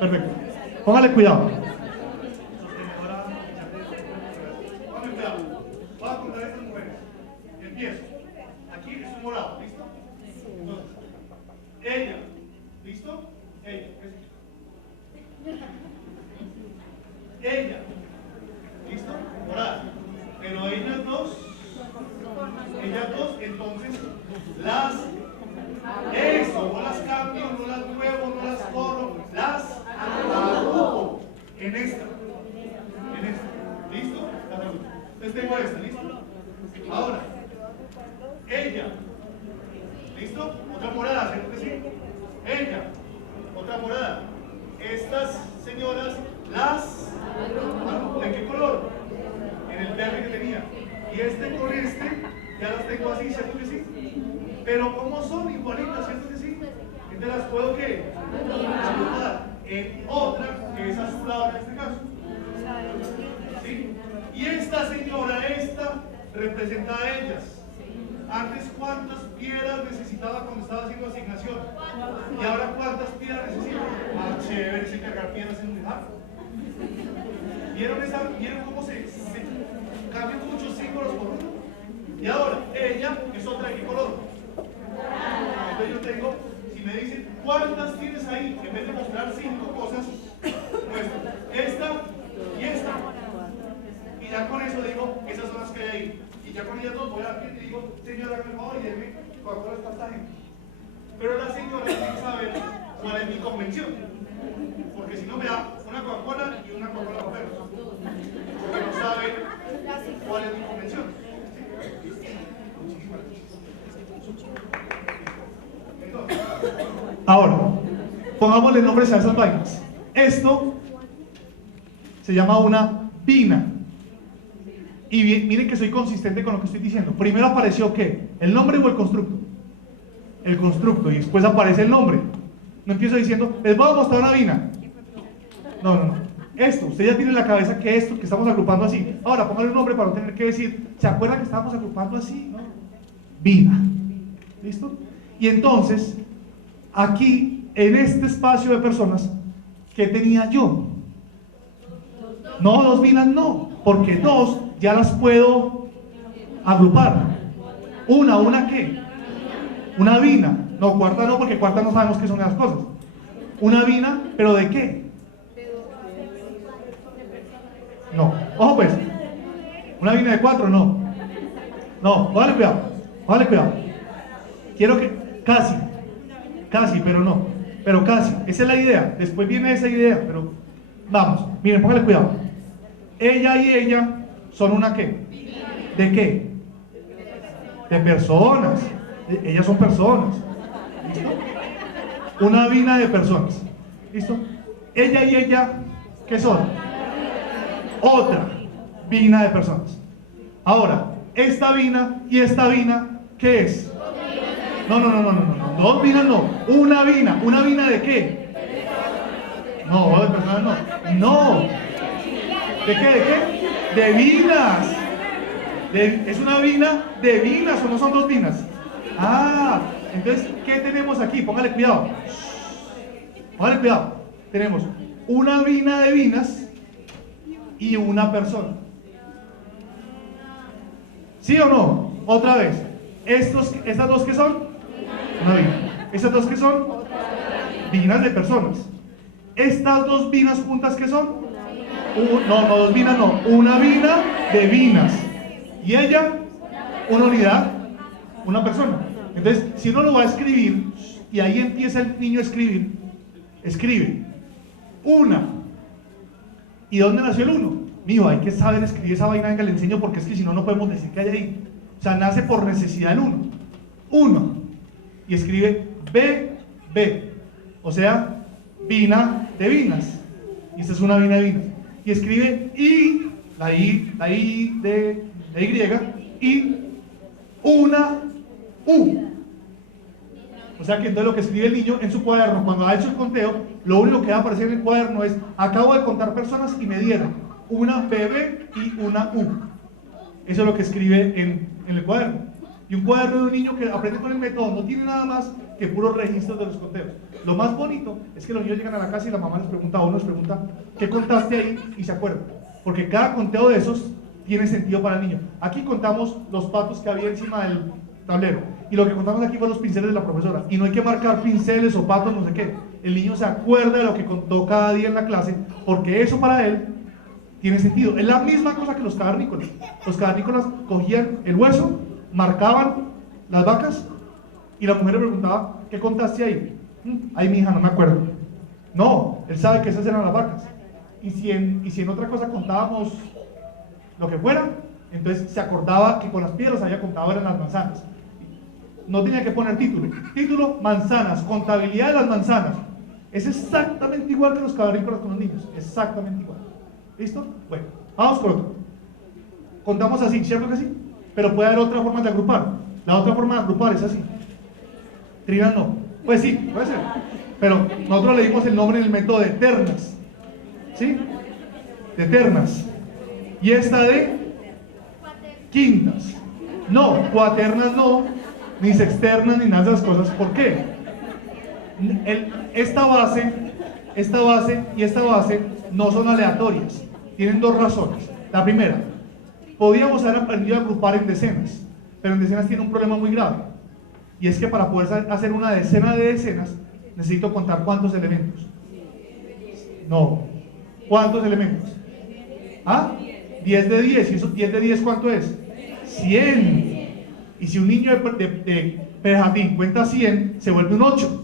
Perfecto. Póngale cuidado. Póngale cuidado. Voy a contar estas mujeres. Empiezo. Aquí es un morado, ¿listo? Entonces, ella, ¿listo? Ella. Ella, ¿listo? Morada. Pero ellas dos, entonces, eso, no las cambio, no las muevo, no las corro, las agrupo en esta, ¿listo? Entonces tengo esta, ¿listo? Ahora, ella, ¿listo? Otra morada, ¿cierto que sí? Ella, otra morada. Estas señoras, ¿de qué color? En el verde que tenía. Y este con este, ya las tengo así, ¿cierto que sí? Pero como son igualitas, ¿cierto que sí? Entonces las puedo, ¿qué? Agrupar en otra, que es azulada en este caso. ¿Sí? Y esta señora, representa a ellas. Antes, ¿cuántas piedras necesitaba cuando estaba haciendo asignación? Y ahora, ¿cuántas piedras necesita? Ah, chévere, se cargar piedras en un dejar. ¿Vieron cómo se cambian muchos símbolos por uno? Y ahora, ella es otra, ¿de qué color? Entonces yo tengo, si me dicen, ¿cuántas tienes ahí? En vez de mostrar 5 cosas, muestro esta y esta. Y ya con eso digo, esas son las que hay ahí. Y ya con ellas dos voy a dar y digo, señora, por favor, y déjeme Coca-Cola esta pasaje. Pero la señora tiene que saber cuál es mi convención. Porque si no me da una Coca-Cola y una Coca-Cola para perros. Porque no sabe cuál es mi convención. Entonces, ahora, pongámosle nombres a esas vainas. Esto se llama una vina. Y miren que soy consistente con lo que estoy diciendo. Primero apareció ¿qué? ¿El nombre o el constructo? El constructo, y después aparece el nombre. No empiezo diciendo, les voy a mostrar una vina. No. Esto, usted ya tiene en la cabeza que esto, que estamos agrupando así. Ahora, póngale un nombre para no tener que decir, ¿se acuerdan que estábamos agrupando así? ¿No? Vina. ¿Listo? Y entonces, aquí, en este espacio de personas, ¿qué tenía yo? No, 2 vinas no, porque 2 ya las puedo agrupar. ¿Una qué? Una vina. No, cuarta no, porque cuarta no sabemos qué son esas cosas. Una vina, ¿pero de qué? No, ojo pues. Una vina de 4, no. No, vale cuidado. Quiero que, casi, pero no. Pero casi, esa es la idea. Después viene esa idea, pero vamos, miren, póngale cuidado. Ella y ella son una qué. ¿De qué? De personas. Ellas son personas. ¿Listo? Una vina de personas. ¿Listo? Ella y ella, ¿qué son? Otra vina de personas. Ahora, esta vina y esta vina, ¿qué es? No. 2 vinas no. Una vina de qué? No, de personas no. ¿De qué? De vinas. Es una vina de vinas, o no son 2 vinas. Ah, entonces, ¿qué tenemos aquí? Póngale cuidado. Tenemos una vina de vinas y una persona. ¿Sí o no? Otra vez. ¿Estas 2 qué son? Una vina. ¿Estas 2 qué son? Vinas de personas. ¿Estas 2 vinas juntas qué son? No, 2 vinas no. Una vina de vinas. Y ella, una unidad, una persona. Entonces, si uno lo va a escribir, y ahí empieza el niño a escribir, escribe una. ¿Y dónde nació el 1? Mijo, hay que saber escribir esa vaina, venga, le enseño, porque es que si no, no podemos decir que hay ahí. O sea, nace por necesidad el 1. 1. Y escribe B. O sea, vina de vinas. Y esta es una vina de vinas. Y escribe I, la I de Y, y una U. O sea que entonces lo que escribe el niño en su cuaderno, cuando ha hecho el conteo, lo único que va a aparecer en el cuaderno es: acabo de contar personas y me dieron una BB y una U. Eso es lo que escribe en el cuaderno. Y un cuaderno de un niño que aprende con el método no tiene nada más que puros registros de los conteos. Lo más bonito es que los niños llegan a la casa y la mamá les pregunta, o uno les pregunta, ¿qué contaste ahí? Y se acuerdan. Porque cada conteo de esos tiene sentido para el niño. Aquí contamos los patos que había encima del tablero. Y lo que contamos aquí fueron los pinceles de la profesora. Y no hay que marcar pinceles o patos, no sé qué. El niño se acuerda de lo que contó cada día en la clase, porque eso para él tiene sentido. Es la misma cosa que los cavernícolas. Los cavernícolas cogían el hueso, marcaban las vacas, y la mujer le preguntaba, ¿qué contaste ahí? Ay, mi hija, no me acuerdo. No, él sabe que esas eran las vacas. Y si en otra cosa contábamos lo que fuera, entonces se acordaba que con las piedras había contado eran las manzanas. No tenía que poner título. Título, manzanas, contabilidad de las manzanas. Es exactamente igual que los cavernícolas con los niños. Exactamente igual. ¿Listo? Bueno, vamos con otro. Contamos así, ¿cierto que sí? Pero puede haber otra forma de agrupar. La otra forma de agrupar es así. Trinas no. Pues sí, puede ser. Pero nosotros le dimos el nombre en el método de ternas. ¿Sí? De ternas. Y esta de quintas. No, cuaternas no, ni sexternas, ni nada de esas cosas. ¿Por qué? Esta base y esta base no son aleatorias. Tienen dos razones. La primera, podríamos haber aprendido a agrupar en decenas, pero en decenas tiene un problema muy grave. Y es que para poder hacer una decena de decenas, necesito contar cuántos elementos. No. ¿Cuántos elementos? ¿Ah? 10 de 10. ¿Y eso 10 de 10 cuánto es? 100. Y si un niño de Perejatín cuenta 100, se vuelve un 8.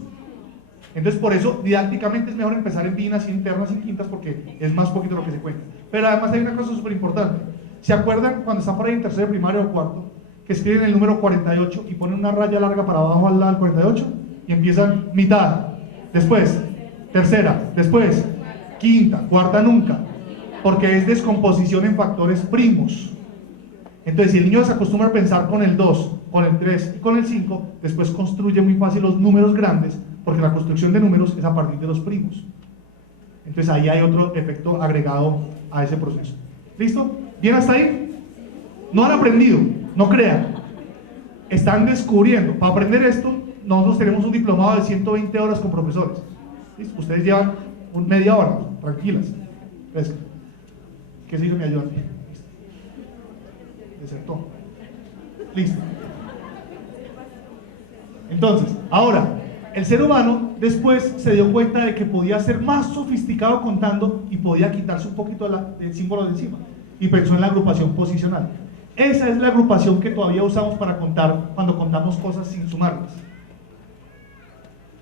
Entonces por eso didácticamente es mejor empezar en binas y en ternas y en quintas, porque es más poquito lo que se cuenta. Pero además hay una cosa súper importante. ¿Se acuerdan cuando están por ahí en tercero, primario o cuarto, que escriben el número 48 y ponen una raya larga para abajo al lado del 48 y empiezan mitad, después tercera, después quinta, cuarta nunca, porque es descomposición en factores primos? Entonces si el niño se acostumbra a pensar con el 2, con el 3 y con el 5, después construye muy fácil los números grandes, porque la construcción de números es a partir de los primos. Entonces ahí hay otro efecto agregado a ese proceso. ¿Listo? ¿Bien hasta ahí? No han aprendido, no crean. Están descubriendo. Para aprender esto, nosotros tenemos un diplomado de 120 horas con profesores. ¿Listo? Ustedes llevan media hora, tranquilas. ¿Ves? ¿Qué se hizo mi ayudante? Desertó. Listo. Entonces, ahora, el ser humano después se dio cuenta de que podía ser más sofisticado contando y podía quitarse un poquito del símbolo de encima, y pensó en la agrupación posicional. Esa es la agrupación que todavía usamos para contar cuando contamos cosas sin sumarlas.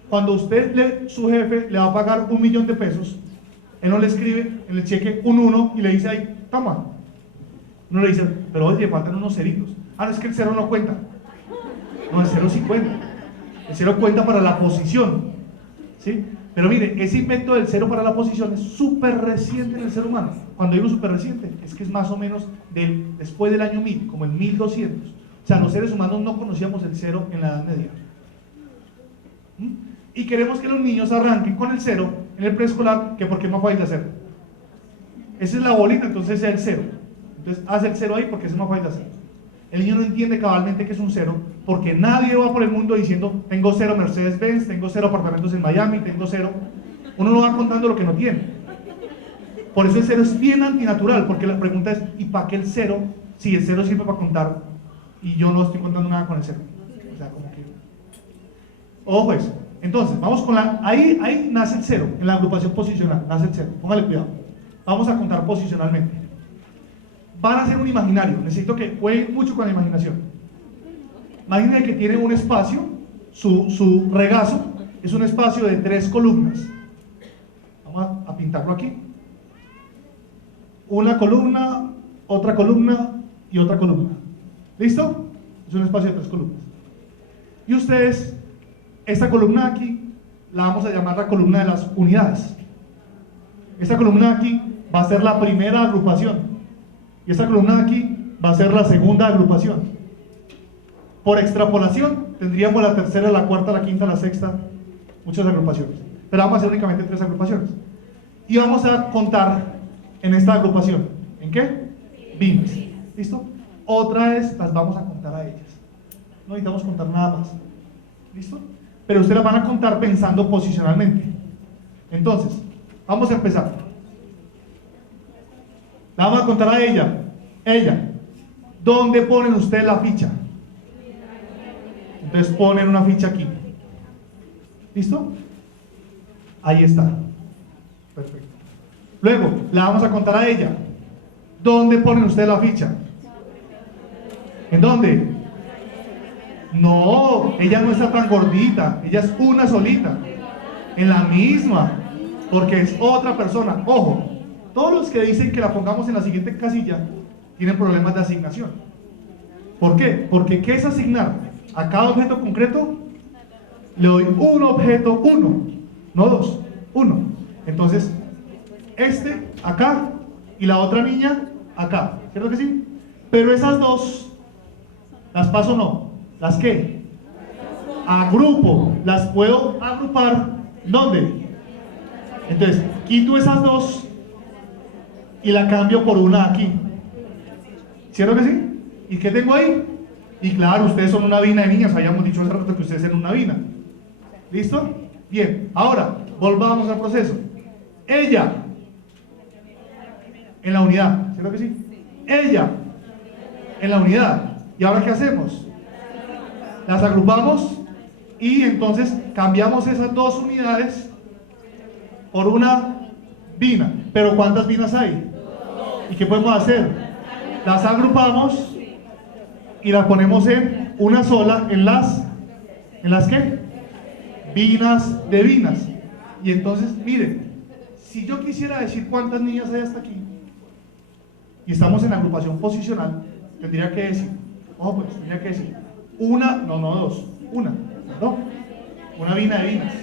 Cuando su jefe le va a pagar 1.000.000 de pesos, él no le escribe en el cheque un 1 y le dice ahí, toma. Uno le dice, pero oye, faltan unos ceritos. Ah, no, es que el 0 no cuenta. No, el 0 sí cuenta. El 0 cuenta para la posición, ¿sí? Pero mire, ese invento del 0 para la posición es súper reciente en el ser humano. Cuando digo súper reciente, es que es más o menos después del año 1000, como en 1200. O sea, los seres humanos no conocíamos el 0 en la Edad Media. Y queremos que los niños arranquen con el 0 en el preescolar, que porque es más fácil de hacer. Esa es la bolita, entonces es el 0. Entonces hace el 0 ahí porque es más fácil de hacer. El niño no entiende cabalmente que es un 0, porque nadie va por el mundo diciendo, tengo 0 Mercedes-Benz, tengo 0 apartamentos en Miami, tengo 0. Uno no va contando lo que no tiene. Por eso el 0 es bien antinatural, porque la pregunta es, ¿y para qué el 0? Si el 0 sirve para contar, y yo no estoy contando nada con el 0. O sea, como que... Ojo eso. Entonces, vamos con ahí nace el 0, en la agrupación posicional, nace el 0. Póngale cuidado. Vamos a contar posicionalmente. Van a hacer un imaginario, necesito que jueguen mucho con la imaginación. Imaginen que tiene un espacio, su regazo es un espacio de 3 columnas. Vamos a pintarlo aquí. Una columna, otra columna y otra columna. ¿Listo? Es un espacio de 3 columnas. Y ustedes, esta columna aquí, la vamos a llamar la columna de las unidades. Esta columna aquí va a ser la primera agrupación. Y esta columna de aquí va a ser la segunda agrupación. Por extrapolación, tendríamos la tercera, la cuarta, la quinta, la sexta, muchas agrupaciones. Pero vamos a hacer únicamente 3 agrupaciones. Y vamos a contar en esta agrupación. ¿En qué? Binas. ¿Listo? Otra vez las vamos a contar a ellas. No necesitamos contar nada más. ¿Listo? pero ustedes las van a contar pensando posicionalmente. Entonces, vamos a empezar. La vamos a contar a ella. Ella. ¿Dónde ponen ustedes la ficha? Entonces ponen una ficha aquí. ¿Listo? Ahí está. Perfecto. Luego, la vamos a contar a ella. ¿Dónde ponen ustedes la ficha? ¿En dónde? No, ella no está tan gordita. Ella es una solita. En la misma. Porque es otra persona. Ojo, todos los que dicen que la pongamos en la siguiente casilla tienen problemas de asignación. ¿Por qué? Porque ¿qué es asignar? A cada objeto concreto le doy un objeto, uno, no dos, uno. Entonces, este acá y la otra niña acá, ¿cierto que sí? Pero esas dos, ¿las paso o no? ¿Las qué? Agrupo, las puedo agrupar, ¿dónde? Entonces, quito esas dos y la cambio por una aquí, ¿cierto que sí? ¿Y qué tengo ahí? Y claro, ustedes son una vina de niñas, habíamos dicho hace rato que ustedes eran una vina. ¿Listo? Bien, ahora, volvamos al proceso. Ella, en la unidad, ¿cierto que sí? Ella, en la unidad. ¿Y ahora qué hacemos? Las agrupamos y entonces cambiamos esas dos unidades por una vina. ¿Pero cuántas vinas hay? ¿Y qué podemos hacer? Las agrupamos y las ponemos en una sola, ¿en las qué? Vinas de vinas. Y entonces, miren, si yo quisiera decir cuántas niñas hay hasta aquí, y estamos en agrupación posicional, tendría que decir, ojo pues, tendría que decir, una, no dos, una vina de vinas.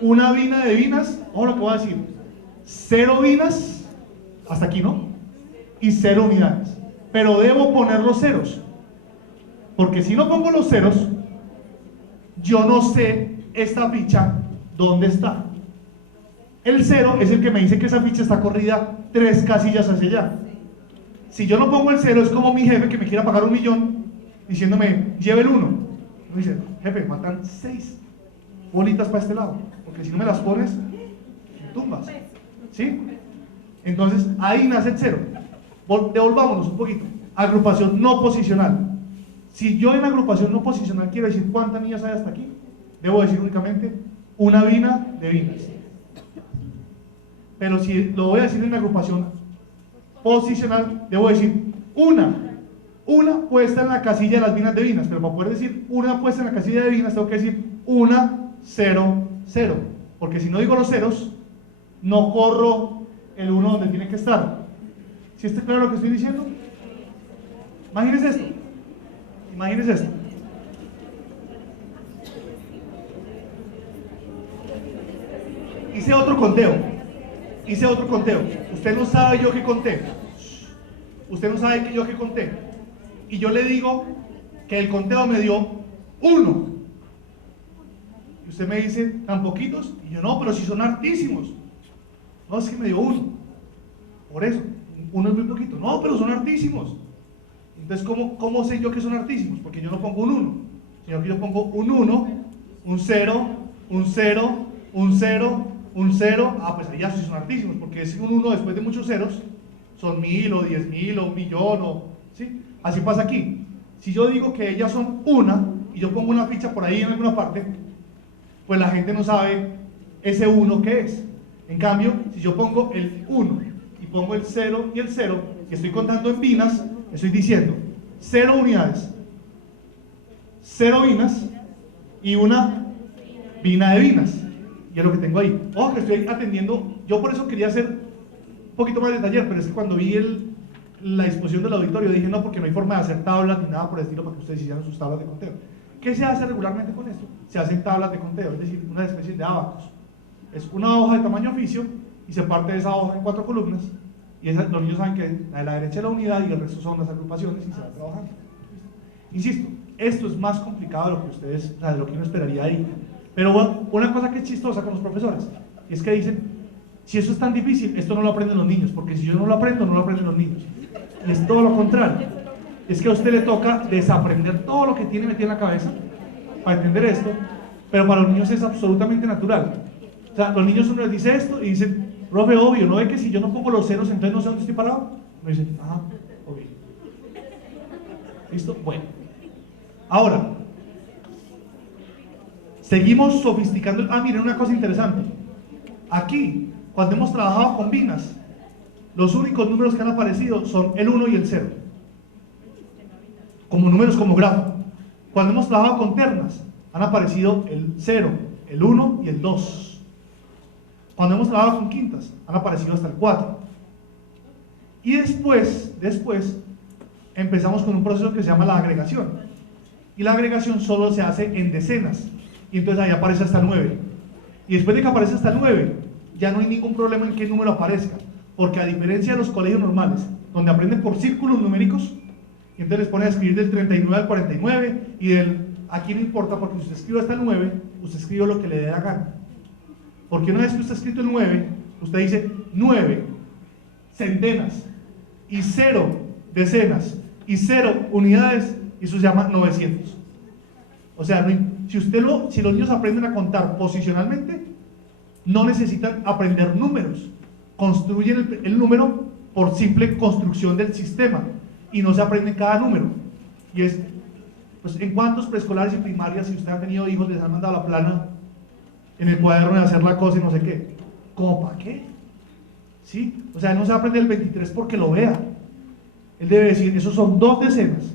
Una vina de vinas, ojo lo que voy a decir, 0 vinas, hasta aquí no, y 0 unidades. Pero debo poner los ceros, porque si no pongo los ceros, yo no sé esta ficha dónde está. El 0 es el que me dice que esa ficha está corrida 3 casillas hacia allá. Si yo no pongo el 0, es como mi jefe que me quiera pagar 1 millón diciéndome, lleve el 1. Me dice, jefe, faltan 6 bolitas para este lado, porque si no me las pones, me tumbas. ¿Sí? Entonces, ahí nace el 0. Devolvámonos un poquito. Agrupación no posicional. Si yo en agrupación no posicional quiero decir cuántas niñas hay hasta aquí, debo decir únicamente una vina de vinas. Pero si lo voy a decir en agrupación posicional, debo decir una puesta en la casilla de las vinas de vinas. Pero para poder decir una puesta en la casilla de vinas, tengo que decir 1, 0, 0. Porque si no digo los ceros, no corro el 1 donde tiene que estar. ¿Sí está claro lo que estoy diciendo? Imagínense esto. Imagínense esto. Hice otro conteo. Usted no sabe yo qué conté. Usted no sabe yo qué conté. Y yo le digo que el conteo me dio 1. Y usted me dice, ¿tan poquitos? Y yo, no, pero si son hartísimos. No, es que me dio 1. Por eso, 1 es muy poquito. No, pero son hartísimos. Entonces, ¿cómo sé yo que son hartísimos? Porque yo no pongo un 1, sino que yo pongo un 1, un 0, un 0, un 0, un 0. Ah, pues ahí ya sí son hartísimos, porque es un 1 después de muchos ceros, son 1000 o 10.000 o 1.000.000 ¿sí? Así pasa aquí. Si yo digo que ellas son una, y yo pongo una ficha por ahí en alguna parte, pues la gente no sabe ese 1 qué es. En cambio, si yo pongo el 1 y pongo el 0 y el 0, y estoy contando en vinas, estoy diciendo 0 unidades, 0 vinas y una vina de vinas. Y es lo que tengo ahí. Ojo que estoy atendiendo, yo por eso quería hacer un poquito más de taller, pero es que cuando vi la disposición del auditorio dije no, porque no hay forma de hacer tablas ni nada por el estilo para que ustedes hicieran sus tablas de conteo. ¿Qué se hace regularmente con esto? Se hacen tablas de conteo, es decir, una especie de abacos. Es una hoja de tamaño oficio y se parte de esa hoja en 4 columnas. Y los niños saben que a la derecha es la unidad y el resto son las agrupaciones y se va trabajando. Insisto, esto es más complicado de lo que ustedes, de lo que uno esperaría ahí. Pero bueno, una cosa que es chistosa con los profesores, es que dicen, si eso es tan difícil, esto no lo aprenden los niños, porque si yo no lo aprendo, no lo aprenden los niños. Y es todo lo contrario. Es que a usted le toca desaprender todo lo que tiene metido en la cabeza para entender esto, pero para los niños es absolutamente natural. O sea, los niños uno les dice esto y dicen, profe, obvio, ¿no ve que si yo no pongo los ceros entonces no sé dónde estoy parado? Me dicen, ajá, obvio. ¿Listo? Bueno. Ahora, seguimos sofisticando. Ah, miren una cosa interesante. Aquí, cuando hemos trabajado con binas, los únicos números que han aparecido son el 1 y el 0. Como números, como grafo. Cuando hemos trabajado con ternas, han aparecido el 0, el 1 y el 2. Cuando hemos trabajado con quintas, han aparecido hasta el 4. Y después, empezamos con un proceso que se llama la agregación. Y la agregación solo se hace en decenas. Y entonces ahí aparece hasta el 9. Y después de que aparece hasta el 9, ya no hay ningún problema en qué número aparezca. Porque a diferencia de los colegios normales, donde aprenden por círculos numéricos, y entonces les ponen a escribir del 39 al 49, y aquí no importa, porque si usted escribe hasta el 9, usted escribe lo que le dé la gana. Porque una vez que usted ha escrito el 9, usted dice 9 centenas, y 0 decenas, y 0 unidades, y eso se llama 900. O sea, si los niños aprenden a contar posicionalmente, no necesitan aprender números. Construyen el número por simple construcción del sistema y no se aprende cada número. Y es, pues, ¿en cuántos preescolares y primarias, si usted ha tenido hijos, les han mandado la plana en el cuaderno de hacer la cosa y no sé qué? ¿Cómo para qué? ¿Sí? O sea, él no se va a aprender el 23 porque lo vea. Él debe decir, esos son 2 decenas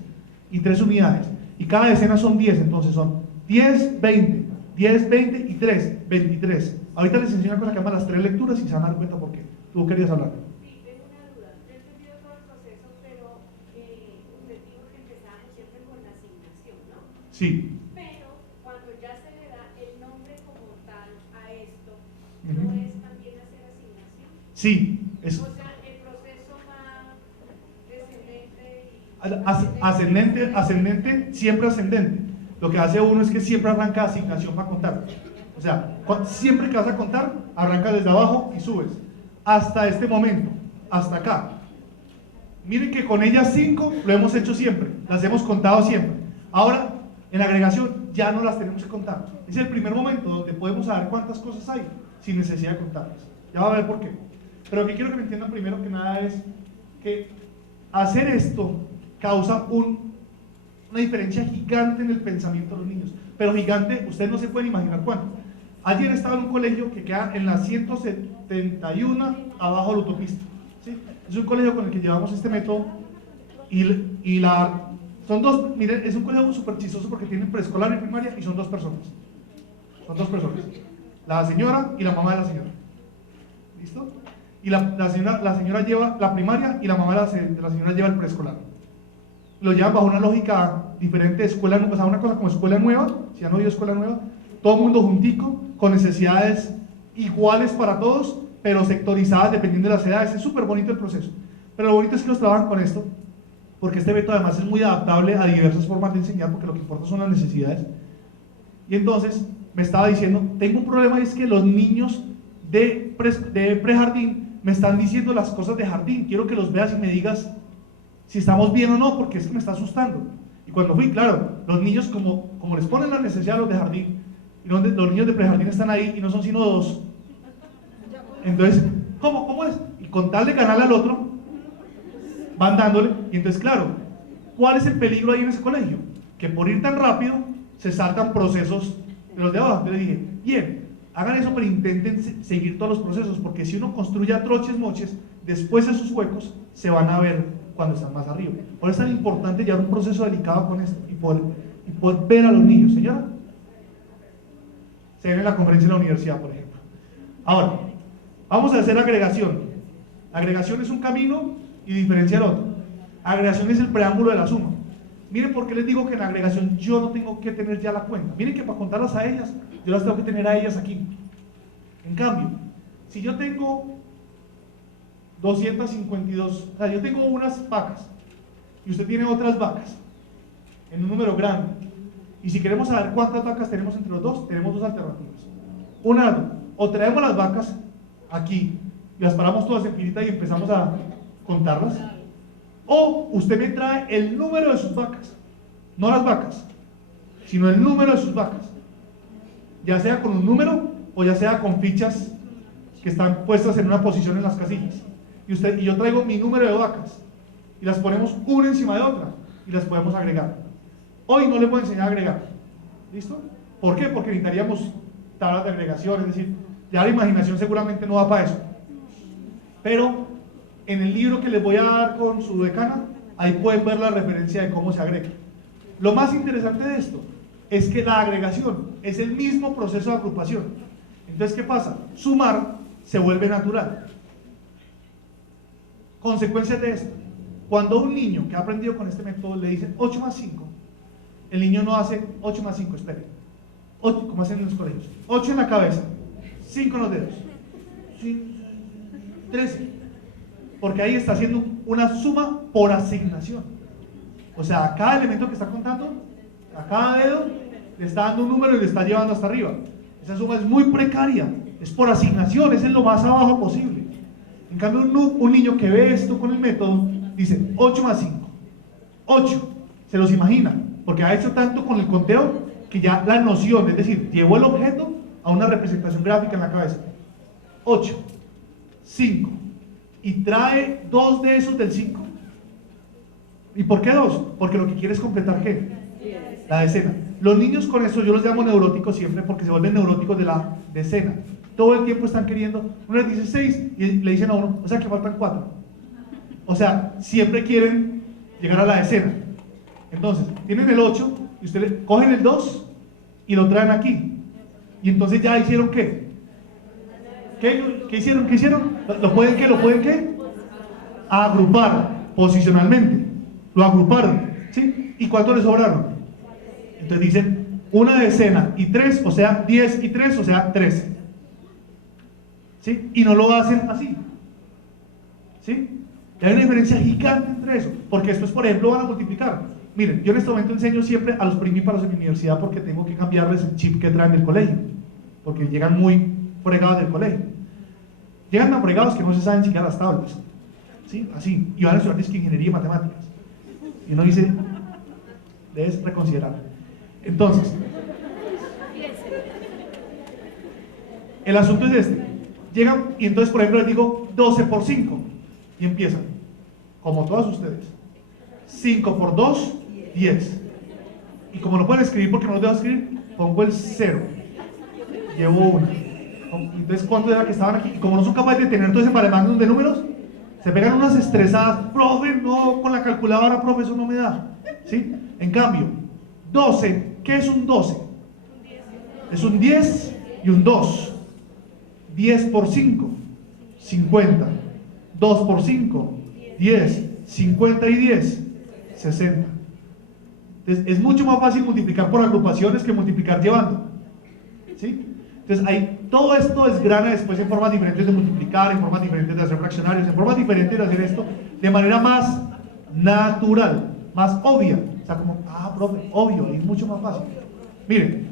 y 3 unidades. Y cada decena son 10, entonces son 10, 20, 10, 20 y 3, 23. Ahorita les enseño una cosa que llama las 3 lecturas y se van a dar cuenta por qué. ¿Tú querías hablar? Sí, tengo una duda. Yo he entendido todo el proceso, pero usted dijo que empezaban siempre con la asignación, ¿no? Sí. Pero cuando ya se le da el nombre como tal a esto, ¿no Ujú. es también hacer asignación? Sí, es O sea, el proceso va descendente y ascendente, siempre ascendente. Lo que hace uno es que siempre arranca asignación para contar. O sea, siempre que vas a contar, arranca desde abajo y subes. Hasta este momento, hasta acá. Miren que con ellas 5 lo hemos hecho siempre, las hemos contado siempre. Ahora, en la agregación ya no las tenemos que contar. Es el primer momento donde podemos saber cuántas cosas hay sin necesidad de contarlas. Ya va a ver por qué. Pero aquí quiero que me entiendan primero que nada es que hacer esto causa una diferencia gigante en el pensamiento de los niños. Pero gigante, ustedes no se pueden imaginar cuánto. Ayer estaba en un colegio que queda en la 171 abajo de la autopista. ¿Sí? Es un colegio con el que llevamos este método son dos, miren, es un colegio súper chistoso porque tienen preescolar y primaria y son 2 personas. Son 2 personas. La señora y la mamá de la señora. ¿Listo? Y la señora lleva la primaria y la mamá de la señora lleva el preescolar. Lo llevan bajo una lógica diferente de escuela, o sea, una cosa como escuela nueva, si han oído escuela nueva, todo el mundo juntico, con necesidades iguales para todos, pero sectorizadas dependiendo de las edades. Es súper bonito el proceso. Pero lo bonito es que los trabajan con esto, porque este método además es muy adaptable a diversas formas de enseñar, porque lo que importa son las necesidades. Y entonces me estaba diciendo, tengo un problema y es que los niños de prejardín me están diciendo las cosas de jardín, quiero que los veas y me digas si estamos bien o no, porque es que me está asustando. Y cuando fui, claro, los niños como les ponen la necesidad a los de jardín, y los niños de prejardín están ahí y no son sino 2. Entonces, ¿cómo es? Y con tal de ganar al otro, van dándole. Y entonces, claro, ¿cuál es el peligro ahí en ese colegio? Que por ir tan rápido, se saltan procesos de los de abajo. Entonces dije, bien, hagan eso, pero intenten seguir todos los procesos, porque si uno construye a troches, moches, después esos huecos se van a ver cuando están más arriba. Por eso es tan importante llevar un proceso delicado con esto y poder ver a los niños. Señora, se ve en la conferencia de la universidad, por ejemplo. Ahora, vamos a hacer agregación. Agregación es un camino y diferencia el otro. Agregación es el preámbulo de la suma. Miren por qué les digo que en la agregación yo no tengo que tener ya la cuenta. Miren que para contarlas a ellas, yo las tengo que tener a ellas aquí. En cambio, si yo tengo 252, o sea, yo tengo unas vacas y usted tiene otras vacas en un número grande, y si queremos saber cuántas vacas tenemos entre los dos, tenemos 2 alternativas. Una, o traemos las vacas aquí y las paramos todas en filita y empezamos a contarlas, o usted me trae el número de sus vacas, no las vacas, sino el número de sus vacas. ya sea con un número o ya sea con fichas que están puestas en una posición en las casillas. Y yo traigo mi número de vacas y las ponemos una encima de otra y las podemos agregar. Hoy no les voy a enseñar a agregar. ¿Listo? ¿Por qué? Porque necesitaríamos tablas de agregación, es decir, ya la imaginación seguramente no va para eso. Pero en el libro que les voy a dar con su decana, ahí pueden ver la referencia de cómo se agrega. Lo más interesante de esto es que la agregación es el mismo proceso de agrupación. Entonces, ¿qué pasa? Sumar se vuelve natural. Consecuencias de esto: cuando a un niño que ha aprendido con este método le dicen 8 más 5, el niño no hace 8 más 5, espere, 8, como hacen en los colegios, 8 en la cabeza, 5 en los dedos, 13, porque ahí está haciendo una suma por asignación. O sea, a cada elemento que está contando, a cada dedo le está dando un número y le está llevando hasta arriba. Esa suma es muy precaria, es por asignación, es en lo más abajo posible. En cambio, un niño que ve esto con el método dice 8 más 5, 8, se los imagina, porque ha hecho tanto con el conteo que ya la noción, es decir, llevó el objeto a una representación gráfica en la cabeza. 8, 5, y trae 2 de esos del 5. ¿Y por qué 2? Porque lo que quiere es completar ¿qué? La decena. Los niños con eso yo los llamo neuróticos siempre, porque se vuelven neuróticos de la decena. Todo el tiempo están queriendo, uno les dice 6 y le dicen a uno, o sea que faltan 4. O sea, siempre quieren llegar a la decena. Entonces, tienen el 8 y ustedes cogen el 2 y lo traen aquí. Y entonces ya hicieron ¿qué? ¿Qué hicieron? ¿Qué hicieron? ¿Lo pueden qué? ¿Lo pueden qué? Agrupar posicionalmente. Lo agruparon, ¿sí? ¿Y cuánto les sobraron? Entonces dicen una decena y 3, o sea 10 y 3, o sea 13. ¿Sí? Y no lo hacen así. ¿Sí? Y hay una diferencia gigante entre eso, porque estos, por ejemplo, van a multiplicar. Miren, yo en este momento enseño siempre a los primíparos de mi universidad porque tengo que cambiarles el chip que traen del colegio, porque llegan muy fregados del colegio. Llegan tan fregados que no se saben siquiera las tablas. ¿Sí? Así. Y van a estudiar ingeniería y matemáticas. Y uno dice, debes reconsiderar. Entonces, el asunto es este. Llegan y entonces, por ejemplo, les digo 12 por 5 y empiezan, como todas ustedes. 5 por 2, 10. Y como no pueden escribir porque no lo debo escribir, pongo el 0. Llevo 1. Entonces, ¿cuánto era que estaban aquí? Y como no son capaces de tener todo ese paremágnum de números, se pegan unas estresadas. Profe, no, con la calculadora, profe, eso no me da. ¿Sí? En cambio, 12, ¿qué es un 12? Es un 10 y un 2. 10 por 5, 50. 2 por 5, 10. 50 y 10, 60. Entonces, es mucho más fácil multiplicar por agrupaciones que multiplicar llevando. ¿Sí? Entonces, todo esto desgrana después en formas diferentes de multiplicar, en formas diferentes de hacer fraccionarios, en formas diferentes de hacer esto de manera más natural, más obvia. O sea, como, profe, obvio, es mucho más fácil. Miren,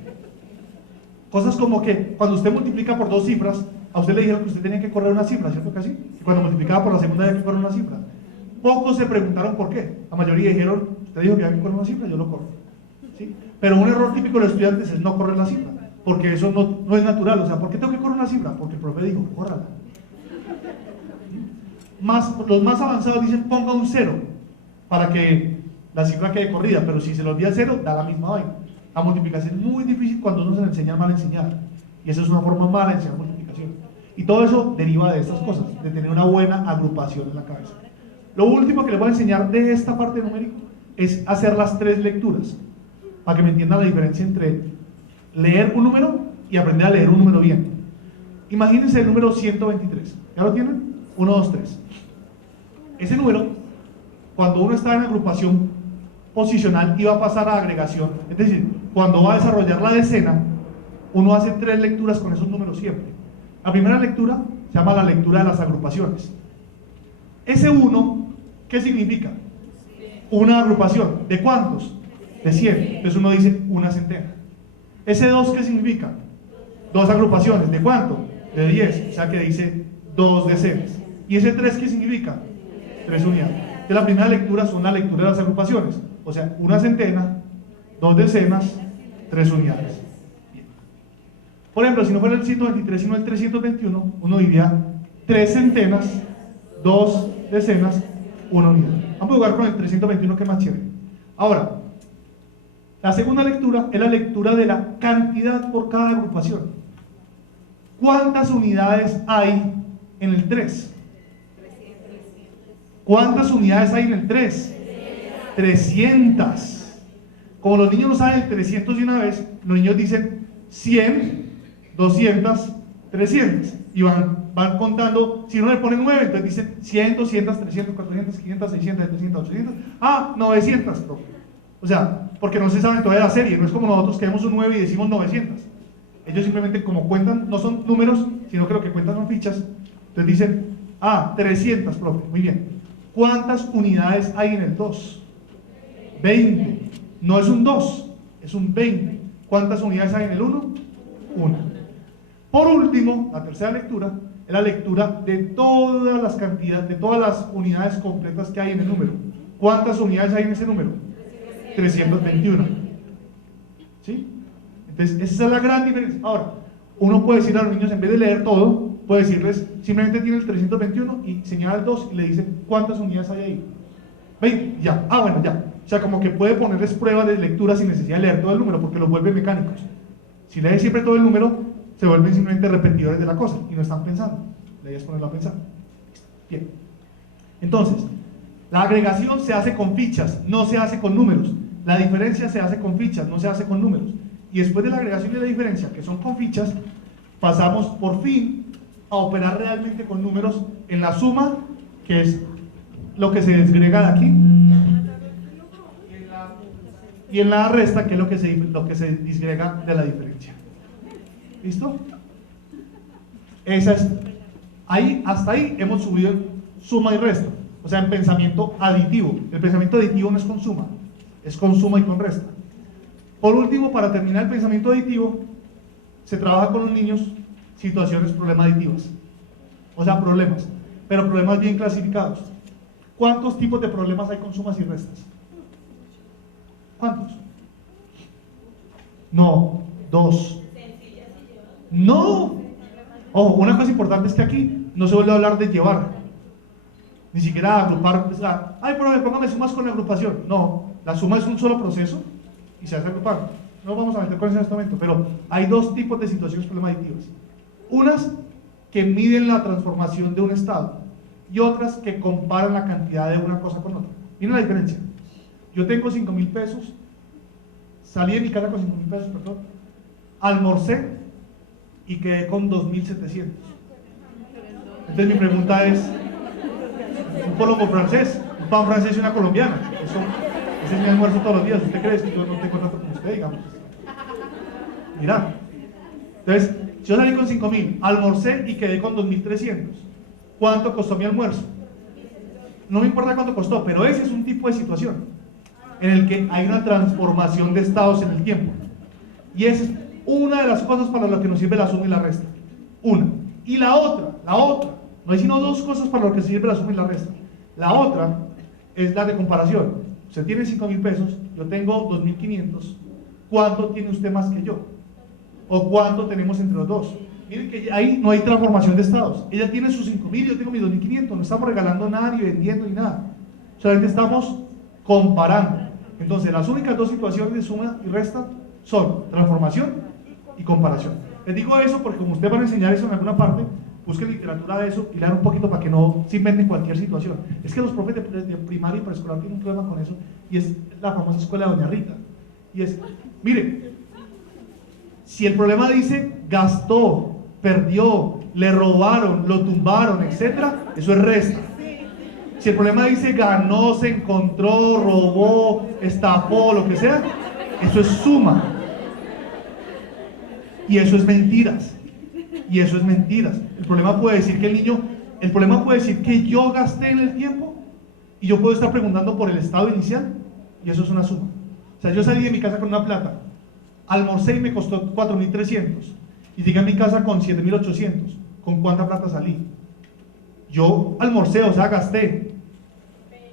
cosas como que cuando usted multiplica por 2 cifras, a usted le dijeron que usted tenía que correr una cifra, ¿cierto que sí? Y cuando multiplicaba por la segunda había que correr una cifra. Pocos se preguntaron por qué. La mayoría dijeron, usted dijo que había que correr una cifra, yo lo corro. ¿Sí? Pero un error típico de los estudiantes es no correr la cifra, porque eso no es natural. O sea, ¿por qué tengo que correr una cifra? Porque el profe dijo, córrala. Los más avanzados dicen, ponga un 0 para que la cifra quede corrida, pero si se le olvida el 0, da la misma vaina. La multiplicación es muy difícil cuando uno se le enseña mal enseñar, y esa es una forma mala de enseñar multiplicación. Y todo eso deriva de estas cosas, de tener una buena agrupación en la cabeza. Lo último que les voy a enseñar de esta parte numérica es hacer las 3 lecturas, para que me entiendan la diferencia entre leer un número y aprender a leer un número bien. Imagínense el número 123, ¿ya lo tienen? 1, 2, 3. Ese número, cuando uno está en agrupación posicional, iba a pasar a agregación. Es decir, cuando va a desarrollar la decena, uno hace 3 lecturas con esos números siempre. La primera lectura se llama la lectura de las agrupaciones. Ese 1, ¿qué significa? Una agrupación. ¿De cuántos? De 100. Entonces uno dice una centena. Ese 2, ¿qué significa? 2 agrupaciones. ¿De cuánto? De 10. O sea que dice 2 decenas. ¿Y ese 3 qué significa? 3 unidades. Entonces la primera lectura son la lectura de las agrupaciones. O sea, una centena, 2 decenas, 3 unidades. Bien. Por ejemplo, si no fuera el 123 sino el 321, uno diría 3 centenas, 2 decenas, 1 unidad. Vamos a jugar con el 321, que es más chévere. Ahora, la segunda lectura es la lectura de la cantidad por cada agrupación. ¿Cuántas unidades hay en el 3? ¿Cuántas unidades hay en el 3? 300. Como los niños no saben el 300 de una vez, los niños dicen 100, 200, 300. Y van contando. Si uno le pone 9, entonces dicen 100, 200, 300, 400, 500, 600, 700, 800. 900, profe. O sea, porque no se saben todavía la serie. No es como nosotros que vemos un 9 y decimos 900. Ellos simplemente, como cuentan, no son números, sino que lo que cuentan son fichas. Entonces dicen, 300, profe. Muy bien. ¿Cuántas unidades hay en el 2? 20. No es un 2, es un 20. ¿Cuántas unidades hay en el 1? 1. Por último, la tercera lectura es la lectura de todas las cantidades, de todas las unidades completas que hay en el número. ¿Cuántas unidades hay en ese número? 321. ¿Sí? Entonces, esa es la gran diferencia. Ahora, uno puede decir a los niños, en vez de leer todo, puede decirles, simplemente tiene el 321 y señala el 2 y le dice, ¿cuántas unidades hay ahí? 20, ya. Bueno, ya. O sea, como que puede ponerles pruebas de lectura sin necesidad de leer todo el número, porque los vuelve mecánicos. Si leen siempre todo el número, se vuelven simplemente repetidores de la cosa y no están pensando. La idea es ponerlo a pensar. Bien. Entonces, la agregación se hace con fichas, no se hace con números. La diferencia se hace con fichas, no se hace con números. Y después de la agregación y la diferencia, que son con fichas, pasamos por fin a operar realmente con números en la suma, que es lo que se desgrega de aquí, y en la resta, que es lo que se disgrega de la diferencia. ¿Listo? Hasta ahí hemos subido en suma y resta, o sea, en pensamiento aditivo. El pensamiento aditivo no es con suma, es con suma y con resta. Por último, para terminar el pensamiento aditivo, se trabaja con los niños situaciones problema-aditivas, o sea, problemas, pero problemas bien clasificados. ¿Cuántos tipos de problemas hay con sumas y restas? ¿Cuántos? No, 2. No. Ojo, una cosa importante es que aquí no se vuelve a hablar de llevar, ni siquiera agrupar. Profe, póngame sumas con la agrupación. No, la suma es un solo proceso y se hace agrupando. No vamos a meter con eso en este momento, pero hay 2 tipos de situaciones problema-aditivas. Unas que miden la transformación de un estado y otras que comparan la cantidad de una cosa con otra. Miren la diferencia. Yo tengo 5.000 pesos, salí de mi casa con 5.000 pesos, perdón, almorcé y quedé con 2.700. Entonces mi pregunta es, un polomo francés, un pan francés y una colombiana, ese es mi almuerzo todos los días. ¿Usted cree que yo no tengo tanto como usted, digamos? Mira, entonces, yo salí con 5.000, almorcé y quedé con 2.300. ¿Cuánto costó mi almuerzo? No me importa cuánto costó, pero ese es un tipo de situación en el que hay una transformación de estados en el tiempo. Y esa es una de las cosas para lo que nos sirve la suma y la resta. Una. Y la otra, no hay sino 2 cosas para lo que sirve la suma y la resta. La otra es la de comparación. Usted tiene 5.000 pesos, yo tengo 2.500. ¿Cuánto tiene usted más que yo? ¿O cuánto tenemos entre los dos? Miren que ahí no hay transformación de estados. Ella tiene sus 5.000, yo tengo mis 2.500. No estamos regalando nada ni vendiendo ni nada. Solamente estamos comparando. Entonces, las únicas 2 situaciones de suma y resta son transformación y comparación. Les digo eso porque como ustedes van a enseñar eso en alguna parte, busquen literatura de eso y lean un poquito para que no se inventen cualquier situación. Es que los profes de primaria y preescolar tienen un problema con eso, y es la famosa escuela de Doña Rita. Y es, miren, si el problema dice gastó, perdió, le robaron, lo tumbaron, etc., eso es resta. Si el problema dice ganó, se encontró, robó, estafó, lo que sea, eso es suma. Y eso es mentiras. Y eso es mentiras. El problema puede decir que yo gasté en el tiempo y yo puedo estar preguntando por el estado inicial, y eso es una suma. O sea, yo salí de mi casa con una plata, almorcé y me costó 4.300 y llegué a mi casa con 7.800. ¿Con cuánta plata salí? Yo almorcé, o sea, gasté,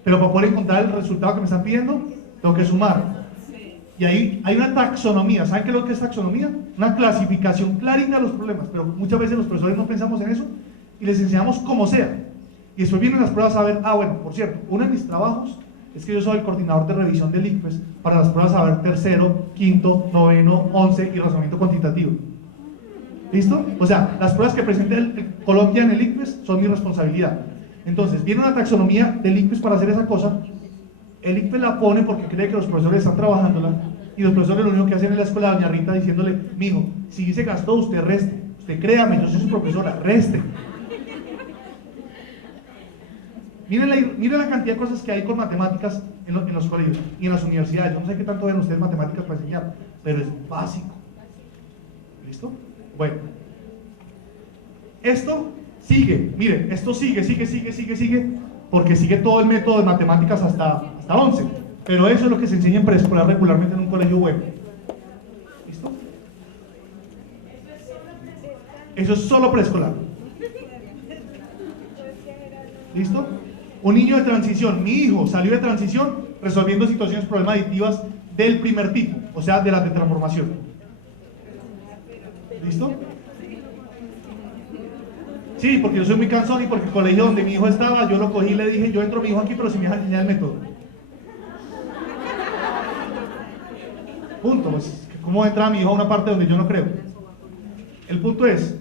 pero para poder encontrar el resultado que me están pidiendo, tengo que sumar. Y ahí hay una taxonomía. ¿Saben qué es lo que es taxonomía? Una clasificación clarita de los problemas, pero muchas veces los profesores no pensamos en eso y les enseñamos como sea. Y después vienen las pruebas a ver, bueno, por cierto, uno de mis trabajos es que yo soy el coordinador de revisión del ICFES para las pruebas a ver tercero, quinto, noveno, 11 y razonamiento cuantitativo. ¿Listo? O sea, las pruebas que presente Colombia en el ICFES son mi responsabilidad. Entonces, viene una taxonomía del ICFES para hacer esa cosa. El ICFES la pone porque cree que los profesores están trabajándola y los profesores lo único que hacen en la escuela, doña Rita, diciéndole, mijo, si se gastó, usted reste. Usted créame, yo soy su profesora, reste. Miren la cantidad de cosas que hay con matemáticas en los colegios y en las universidades. Yo no sé qué tanto ven ustedes matemáticas para enseñar, pero es básico. ¿Listo? Bueno. Esto sigue, miren, esto sigue, porque sigue todo el método de matemáticas hasta 11. Pero eso es lo que se enseña en preescolar regularmente en un colegio bueno. ¿Listo? Eso es solo preescolar. ¿Listo? Un niño de transición, mi hijo salió de transición resolviendo situaciones problemáticas del primer tipo, o sea, de las de transformación. ¿Listo? Sí, porque yo soy muy cansón y porque el colegio donde mi hijo estaba, yo lo cogí y le dije, yo entro mi hijo aquí, pero si me deja enseñar el método. Punto, pues, ¿cómo entra mi hijo a una parte donde yo no creo? El punto es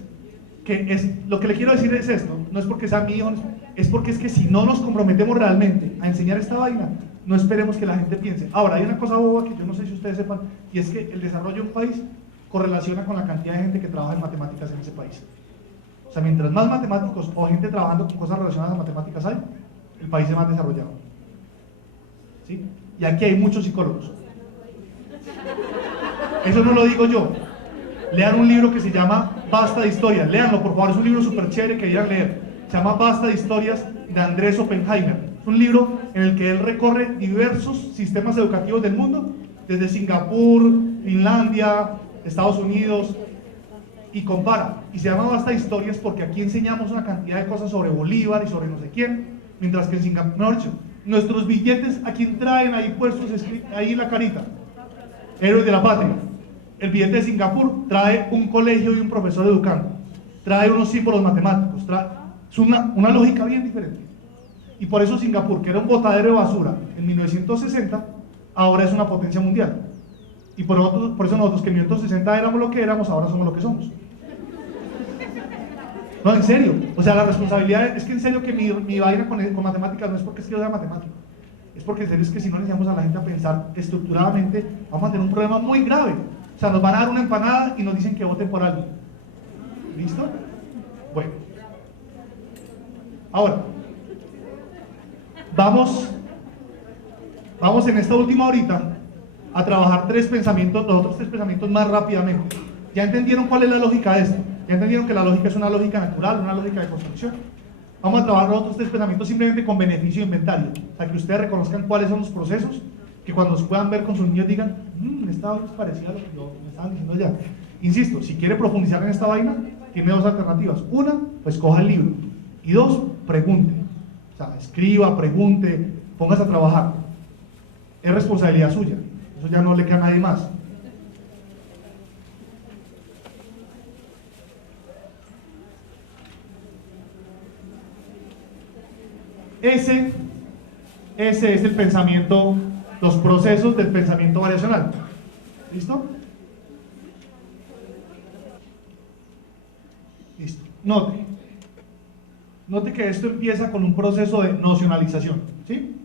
lo que le quiero decir es esto, no es porque sea mi hijo, es porque es que si no nos comprometemos realmente a enseñar esta vaina, no esperemos que la gente piense. Ahora, hay una cosa boba que yo no sé si ustedes sepan, y es que el desarrollo de un país correlaciona con la cantidad de gente que trabaja en matemáticas en ese país. O sea, mientras más matemáticos o gente trabajando con cosas relacionadas a matemáticas hay, el país es más desarrollado. ¿Sí? Y aquí hay muchos psicólogos. Eso no lo digo yo. Lean un libro que se llama Basta de Historias. Léanlo, por favor, es un libro súper chévere que irán a leer. Se llama Basta de Historias, de Andrés Oppenheimer. Es un libro en el que él recorre diversos sistemas educativos del mundo, desde Singapur, Finlandia, Estados Unidos, y compara. Y se llama Basta de Historias porque aquí enseñamos una cantidad de cosas sobre Bolívar y sobre no sé quién, mientras que en Singapur, no, nuestros billetes, ¿a quién traen ahí puestos, ahí la carita? Héroes de la patria. El billete de Singapur trae un colegio y un profesor educando, trae unos símbolos matemáticos, es una lógica bien diferente. Y por eso Singapur, que era un botadero de basura en 1960, ahora es una potencia mundial. Y por eso nosotros, que en 1960 éramos lo que éramos, ahora somos lo que somos. No, en serio. O sea, la responsabilidad es que en serio que mi vaina con matemáticas no es porque es que yo sea matemático. Es porque en serio es que si no le enseñamos a la gente a pensar estructuradamente, vamos a tener un problema muy grave. O sea, nos van a dar una empanada y nos dicen que voten por alguien. ¿Listo? Bueno. Ahora, vamos en esta última horita a trabajar los otros tres pensamientos más rápidamente. ¿Ya entendieron cuál es la lógica de esto? ¿Ya entendieron que la lógica es una lógica natural, una lógica de construcción? Vamos a trabajar los otros tres pensamientos simplemente con beneficio de inventario. O sea, que ustedes reconozcan cuáles son los procesos, que cuando los puedan ver con sus niños digan, esta vaina es parecida a lo que me estaban diciendo ya. Insisto, si quiere profundizar en esta vaina, tiene dos alternativas. Una, pues coja el libro. Y dos, pregunte. O sea, escriba, pregunte, póngase a trabajar. Es responsabilidad suya. Eso ya no le queda a nadie más. Ese es el pensamiento, los procesos del pensamiento variacional. ¿Listo? Listo. Note que esto empieza con un proceso de nocionalización, ¿sí?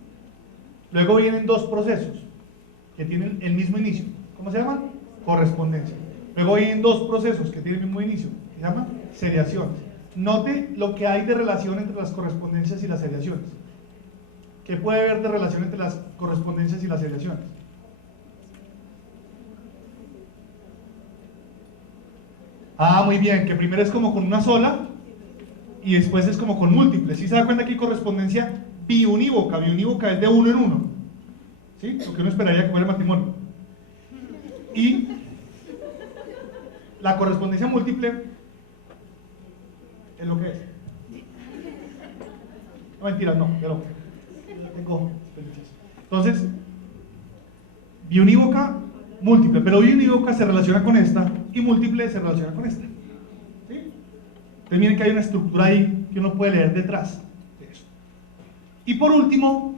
Luego vienen dos procesos que tienen el mismo inicio. ¿Cómo se llaman? Correspondencia. Luego vienen dos procesos que tienen el mismo inicio, que se llaman seriaciones. Note lo que hay de relación entre las correspondencias y las seriaciones. ¿Qué puede haber de relación entre las correspondencias y las seriaciones? Muy bien, que primero es como con una sola y después es como con múltiples. ¿Sí se da cuenta que hay correspondencia biunívoca? Biunívoca es de uno en uno, ¿sí? Lo que uno esperaría que fuera el matrimonio. Y la correspondencia múltiple es lo que es. No, mentira, no, pero tengo. Entonces, biunívoca múltiple, pero unívoca se relaciona con esta y múltiple se relaciona con esta. ¿Sí? Entonces miren que hay una estructura ahí que uno puede leer detrás de eso. Y por último,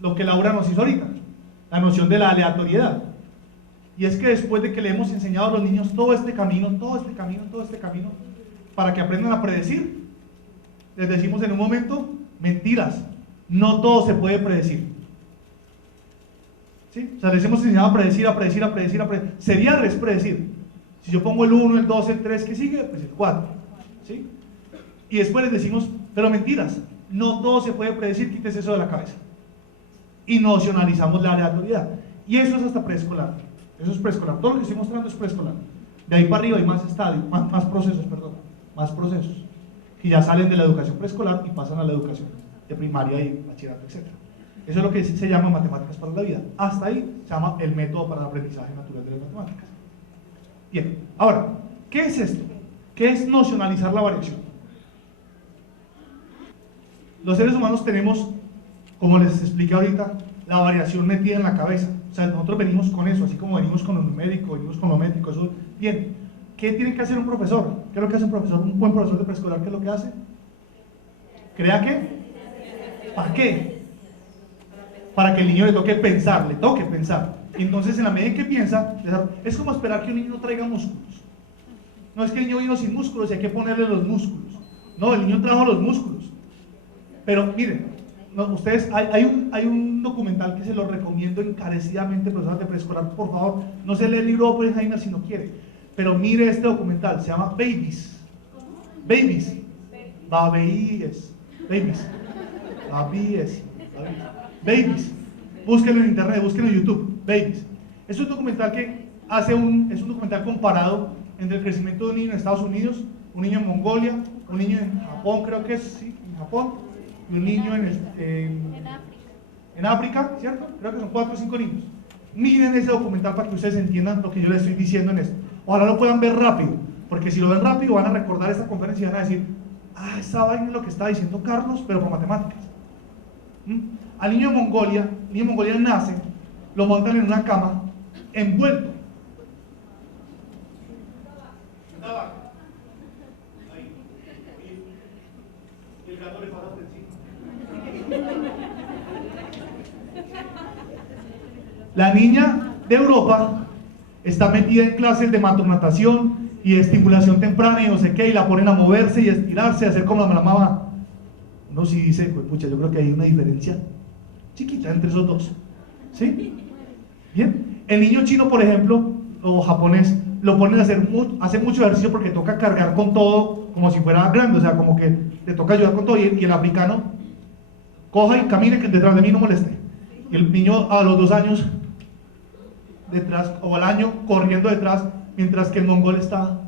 lo que Laura nos hizo ahorita, la noción de la aleatoriedad. Y es que después de que le hemos enseñado a los niños todo este camino, para que aprendan a predecir, les decimos en un momento, mentiras, no todo se puede predecir. ¿Sí? O sea, les hemos enseñado a predecir. Sería predecir. Si yo pongo el 1, el 2, el 3, ¿qué sigue? Pues el 4. ¿Sí? Y después les decimos, pero mentiras, no todo se puede predecir, quítese eso de la cabeza. Y nocionalizamos la aleatoriedad. Y eso es hasta preescolar. Eso es preescolar. Todo lo que estoy mostrando es preescolar. De ahí para arriba hay más estadios, más procesos, que ya salen de la educación preescolar y pasan a la educación de primaria y bachillerato, etc. Eso es lo que se llama matemáticas para la vida. Hasta ahí se llama el método para el aprendizaje natural de las matemáticas. Bien, ahora, ¿qué es esto? ¿Qué es nocionalizar la variación? Los seres humanos tenemos, como les expliqué ahorita, la variación metida en la cabeza. O sea, nosotros venimos con eso, así como venimos con lo numérico, venimos con lo métrico, eso. Bien, ¿qué tiene que hacer un profesor? ¿Qué es lo que hace un profesor? Un buen profesor de preescolar, ¿qué es lo que hace? ¿Crea qué? ¿Para qué? Para que el niño le toque pensar. Entonces, en la medida en que piensa, es como esperar que un niño no traiga músculos. No es que el niño vino sin músculos y hay que ponerle los músculos. No, el niño trajo los músculos. Pero miren, ustedes, hay un documental que se lo recomiendo encarecidamente, profesor de preescolar, por favor, no se lee el libro Oppenheimer si no quiere, pero mire este documental, se llama Babies. Búsquenlo en internet, búsquenlo en YouTube, Babies. Es un documental que es un documental comparado entre el crecimiento de un niño en Estados Unidos, un niño en Mongolia, un niño en Japón, creo que es, sí, en Japón, y un niño en África, ¿cierto? Creo que son 4 o 5 niños. Miren ese documental para que ustedes entiendan lo que yo les estoy diciendo en esto. Ojalá lo puedan ver rápido, porque si lo ven rápido van a recordar esta conferencia y van a decir, esa vaina es lo que está diciendo Carlos, pero por matemáticas. Al niño de Mongolia, nace, lo montan en una cama, envuelto. La niña de Europa está metida en clases de matronatación y de estimulación temprana y no sé qué, y la ponen a moverse y a estirarse, a hacer como la mamá. Uno sí dice, pues pucha, yo creo que hay una diferencia chiquita entre esos dos. ¿Sí? Bien. El niño chino, por ejemplo, o japonés, lo ponen a hacer mucho ejercicio porque toca cargar con todo como si fuera grande, o sea, como que le toca ayudar con todo, y el africano coja y camine que detrás de mí no moleste. Y el niño a los 2 años detrás, o al año corriendo detrás, mientras que el mongol está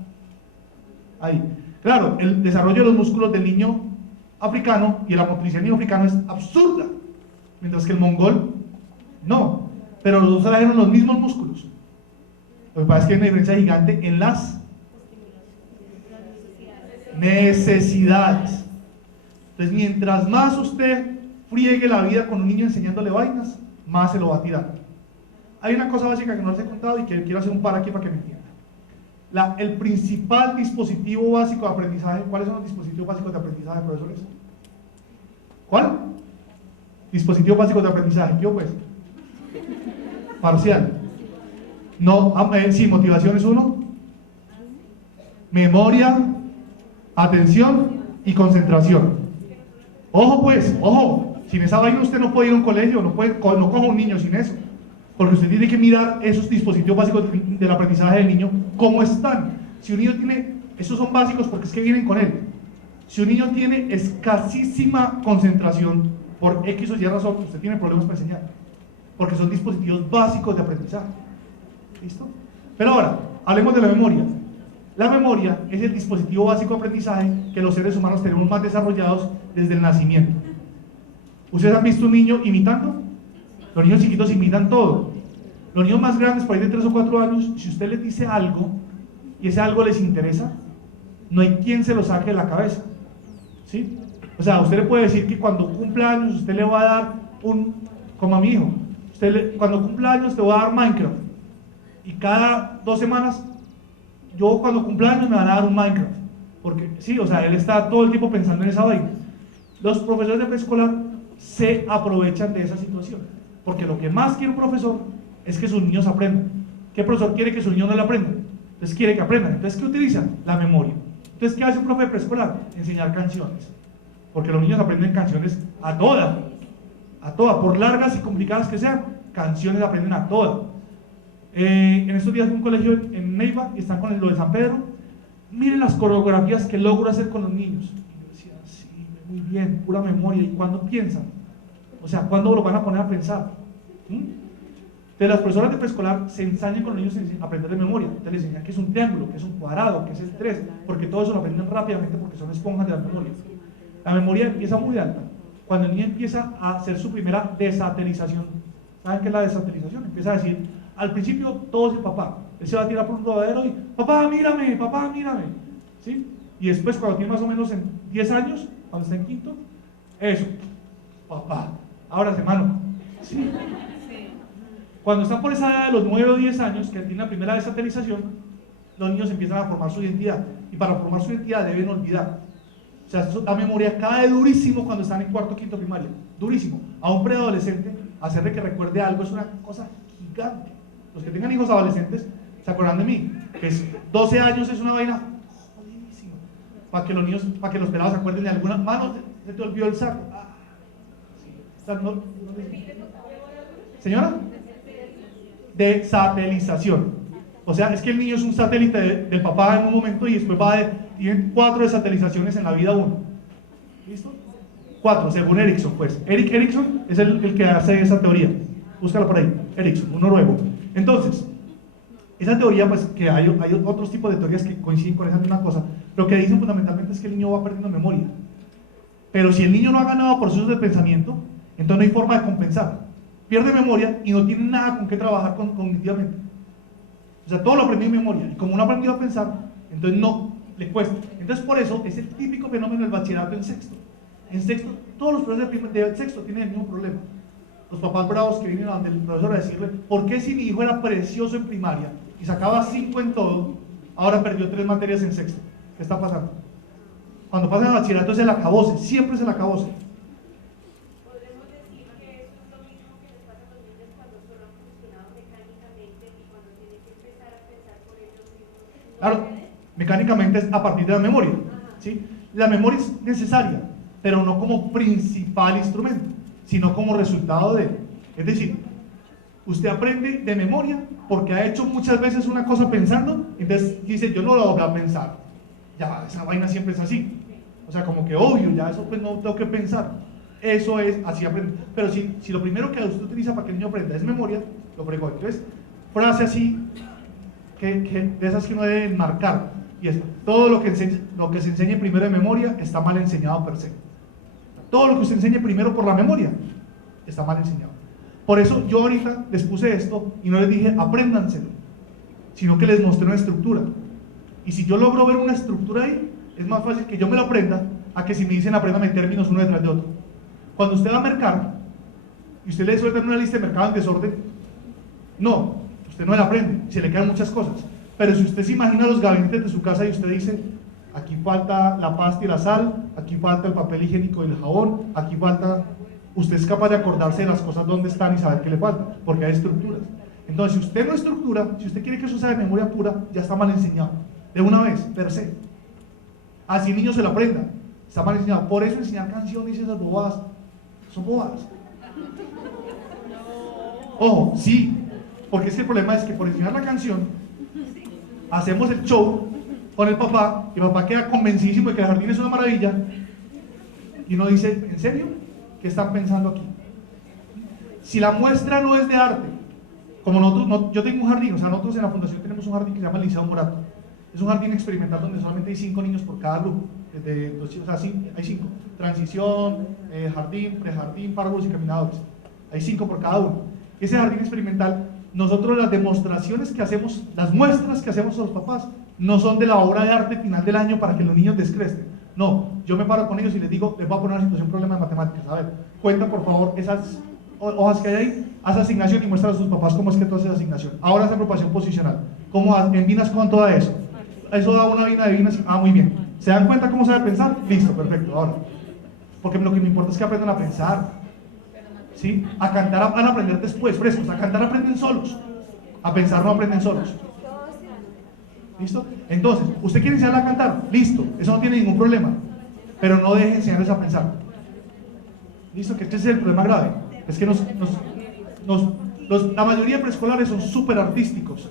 ahí. Claro, el desarrollo de los músculos del niño africano y la motricidad del niño africano es absurda, mientras que el mongol no, pero los dos trajeron los mismos músculos. Lo que pasa es que hay una diferencia gigante en las necesidades. Entonces, mientras más usted friegue la vida con un niño enseñándole vainas, más se lo va a tirar. Hay una cosa básica que no les he contado y que quiero hacer un par aquí para que me entiendan. El principal dispositivo básico de aprendizaje, ¿cuáles son los dispositivos básicos de aprendizaje, profesores? ¿Cuál? Dispositivos básicos de aprendizaje, ¿yo pues? Parcial. No, sí, motivación es uno. Memoria, atención y concentración. Ojo pues, ojo, sin esa vaina usted no puede ir a un colegio, no coja un niño sin eso, porque usted tiene que mirar esos dispositivos básicos del aprendizaje del niño, cómo están. Si un niño tiene, esos son básicos porque es que vienen con él. Si un niño tiene escasísima concentración, por X o Y razón, usted tiene problemas para enseñar, porque son dispositivos básicos de aprendizaje. ¿Listo? Pero ahora, hablemos de la memoria. La memoria es el dispositivo básico de aprendizaje que los seres humanos tenemos más desarrollados desde el nacimiento. ¿Ustedes han visto un niño imitando? Los niños chiquitos imitan todo. Los niños más grandes, por ahí de 3 o 4 años, si usted les dice algo y ese algo les interesa, no hay quien se lo saque de la cabeza. ¿Sí? O sea, usted le puede decir que cuando cumpla años usted le va a dar como a mi hijo, cuando cumpla años te va a dar Minecraft. y cada 2 semanas, yo cuando cumpla años me van a dar un Minecraft, porque sí, o sea, él está todo el tiempo pensando en esa vaina. Los profesores de preescolar se aprovechan de esa situación, porque lo que más quiere un profesor es que sus niños aprendan. ¿Qué profesor quiere que sus niños no le aprendan? Entonces quiere que aprendan. Entonces, ¿qué utilizan? La memoria. Entonces, ¿qué hace un profe de preescolar? Enseñar canciones, porque los niños aprenden canciones a todas, por largas y complicadas que sean, canciones aprenden a todas. En estos días fui a un colegio en Neiva y están con lo de San Pedro. Miren las coreografías que logro hacer con los niños. Y yo decía, sí, muy bien, pura memoria. ¿Y cuándo piensan? O sea, ¿cuándo lo van a poner a pensar? Entonces, las profesoras de preescolar se ensañan con los niños a aprender de memoria. Entonces, les enseñan qué es un triángulo, qué es un cuadrado, qué es el 3, porque todo eso lo aprenden rápidamente porque son esponjas de la memoria. La memoria empieza muy alta cuando el niño empieza a hacer su primera desatelización. ¿Saben qué es la desatelización? Empieza a decir, al principio todo es el papá. Él se va a tirar por un rodadero y, papá, mírame, ¿sí? Y después, cuando tiene más o menos en 10 años, cuando está en quinto, eso, papá, ahora hermano, ¿sí? Cuando están por esa edad de los 9 o 10 años, que tienen la primera desatelización, los niños empiezan a formar su identidad. Y para formar su identidad deben olvidar. O sea, la memoria cae durísimo cuando están en cuarto o quinto primaria. Durísimo. A un preadolescente, hacerle que recuerde algo es una cosa gigante. Los que tengan hijos adolescentes, ¿se acuerdan de mí? Que 12 años es una vaina jodidísima. Para que los niños, para que los pelados se acuerden de alguna mano, se te olvidó el saco. Sí. ¿Señora? Desatelización. O sea, es que el niño es un satélite del papá en un momento y después tiene 4 desatelizaciones en la vida 1. ¿Listo? 4, según Erickson, pues. Erik Erikson es el que hace esa teoría. Búscala por ahí. Erikson, un noruego. Entonces, esa teoría, pues, que hay otros tipos de teorías que coinciden con esa misma cosa, lo que dicen fundamentalmente es que el niño va perdiendo memoria. Pero si el niño no ha ganado procesos de pensamiento, entonces no hay forma de compensar. Pierde memoria y no tiene nada con qué trabajar cognitivamente. O sea, todo lo aprendió en memoria. Y como no ha aprendido a pensar, entonces no le cuesta. Entonces, por eso es el típico fenómeno del bachillerato en sexto. En sexto, todos los profesores de sexto tienen el mismo problema. Los papás bravos que vienen a donde el profesor a decirle, ¿por qué si mi hijo era precioso en primaria y sacaba 5 en todo, ahora perdió 3 materias en sexto? ¿Qué está pasando? Cuando pasan al bachillerato es el acabose, siempre es el acabose. Podemos decir que eso es lo mismo que les pasa a los niños cuando solo han funcionado mecánicamente y cuando tienen que empezar a pensar por ellos mismos. Claro, mecánicamente es a partir de la memoria, ¿sí? La memoria es necesaria, pero no como principal instrumento, sino como resultado de. Es decir, usted aprende de memoria porque ha hecho muchas veces una cosa pensando, entonces dice, yo no lo voy a pensar. Ya, esa vaina siempre es así. O sea, como que obvio, ya eso pues no tengo que pensar. Eso es, así aprende. Pero si lo primero que usted utiliza para que el niño aprenda es memoria, lo fregó. Entonces, frase así, de esas que uno debe marcar. Y es, todo lo que se enseñe primero de memoria está mal enseñado per se. Todo lo que usted enseñe primero por la memoria está mal enseñado. Por eso yo ahorita les puse esto y no les dije apréndanselo, sino que les mostré una estructura. Y si yo logro ver una estructura ahí, es más fácil que yo me lo aprenda a que si me dicen apréndame términos uno detrás de otro. Cuando usted va a mercar y usted le suelta una lista de mercado en desorden, no, usted no la aprende, se le quedan muchas cosas. Pero si usted se imagina los gabinetes de su casa y usted dice, aquí falta la pasta y la sal, aquí falta el papel higiénico y el jabón, aquí falta, usted es capaz de acordarse de las cosas donde están y saber qué le falta, porque hay estructuras. Entonces, si usted no estructura, si usted quiere que eso sea de memoria pura, ya está mal enseñado, de una vez, per se. Así el niño se lo aprenda, está mal enseñado. Por eso enseñar canciones y esas bobadas, son bobadas. Ojo, sí, porque es que el problema es que por enseñar la canción, hacemos el show con el papá, y el papá queda convencidísimo de que el jardín es una maravilla, y uno dice, ¿en serio? ¿Qué están pensando aquí? Si la muestra no es de arte, como nosotros, yo tengo un jardín, o sea, nosotros en la fundación tenemos un jardín que se llama el Liceo Morato. Es un jardín experimental donde solamente hay 5 niños por cada grupo, o sea, hay 5, transición, jardín, prejardín, párvulos y caminadores, hay 5 por cada uno. Ese jardín experimental, nosotros las demostraciones que hacemos, las muestras que hacemos a los papás, no son de la obra de arte final del año para que los niños descresten. No, yo me paro con ellos y les digo, les voy a poner una situación, problema de matemáticas. A ver, cuenta por favor esas hojas que hay ahí, haz asignación y muestra a sus papás cómo es que tú haces asignación. Ahora haz agrupación posicional. ¿Cómo en Vinas cuánto da eso? Eso da una vina de Vinas. Ah, muy bien. ¿Se dan cuenta cómo sabe pensar? Listo, perfecto. Ahora, porque lo que me importa es que aprendan a pensar. ¿Sí? A cantar van a aprender después, frescos. A cantar aprenden solos. A pensar no aprenden solos. ¿Listo? Entonces, ¿usted quiere enseñarle a cantar? Listo, eso no tiene ningún problema. Pero no deje enseñarles a pensar. ¿Listo? Que este es el problema grave. Es que la mayoría de preescolares son súper artísticos.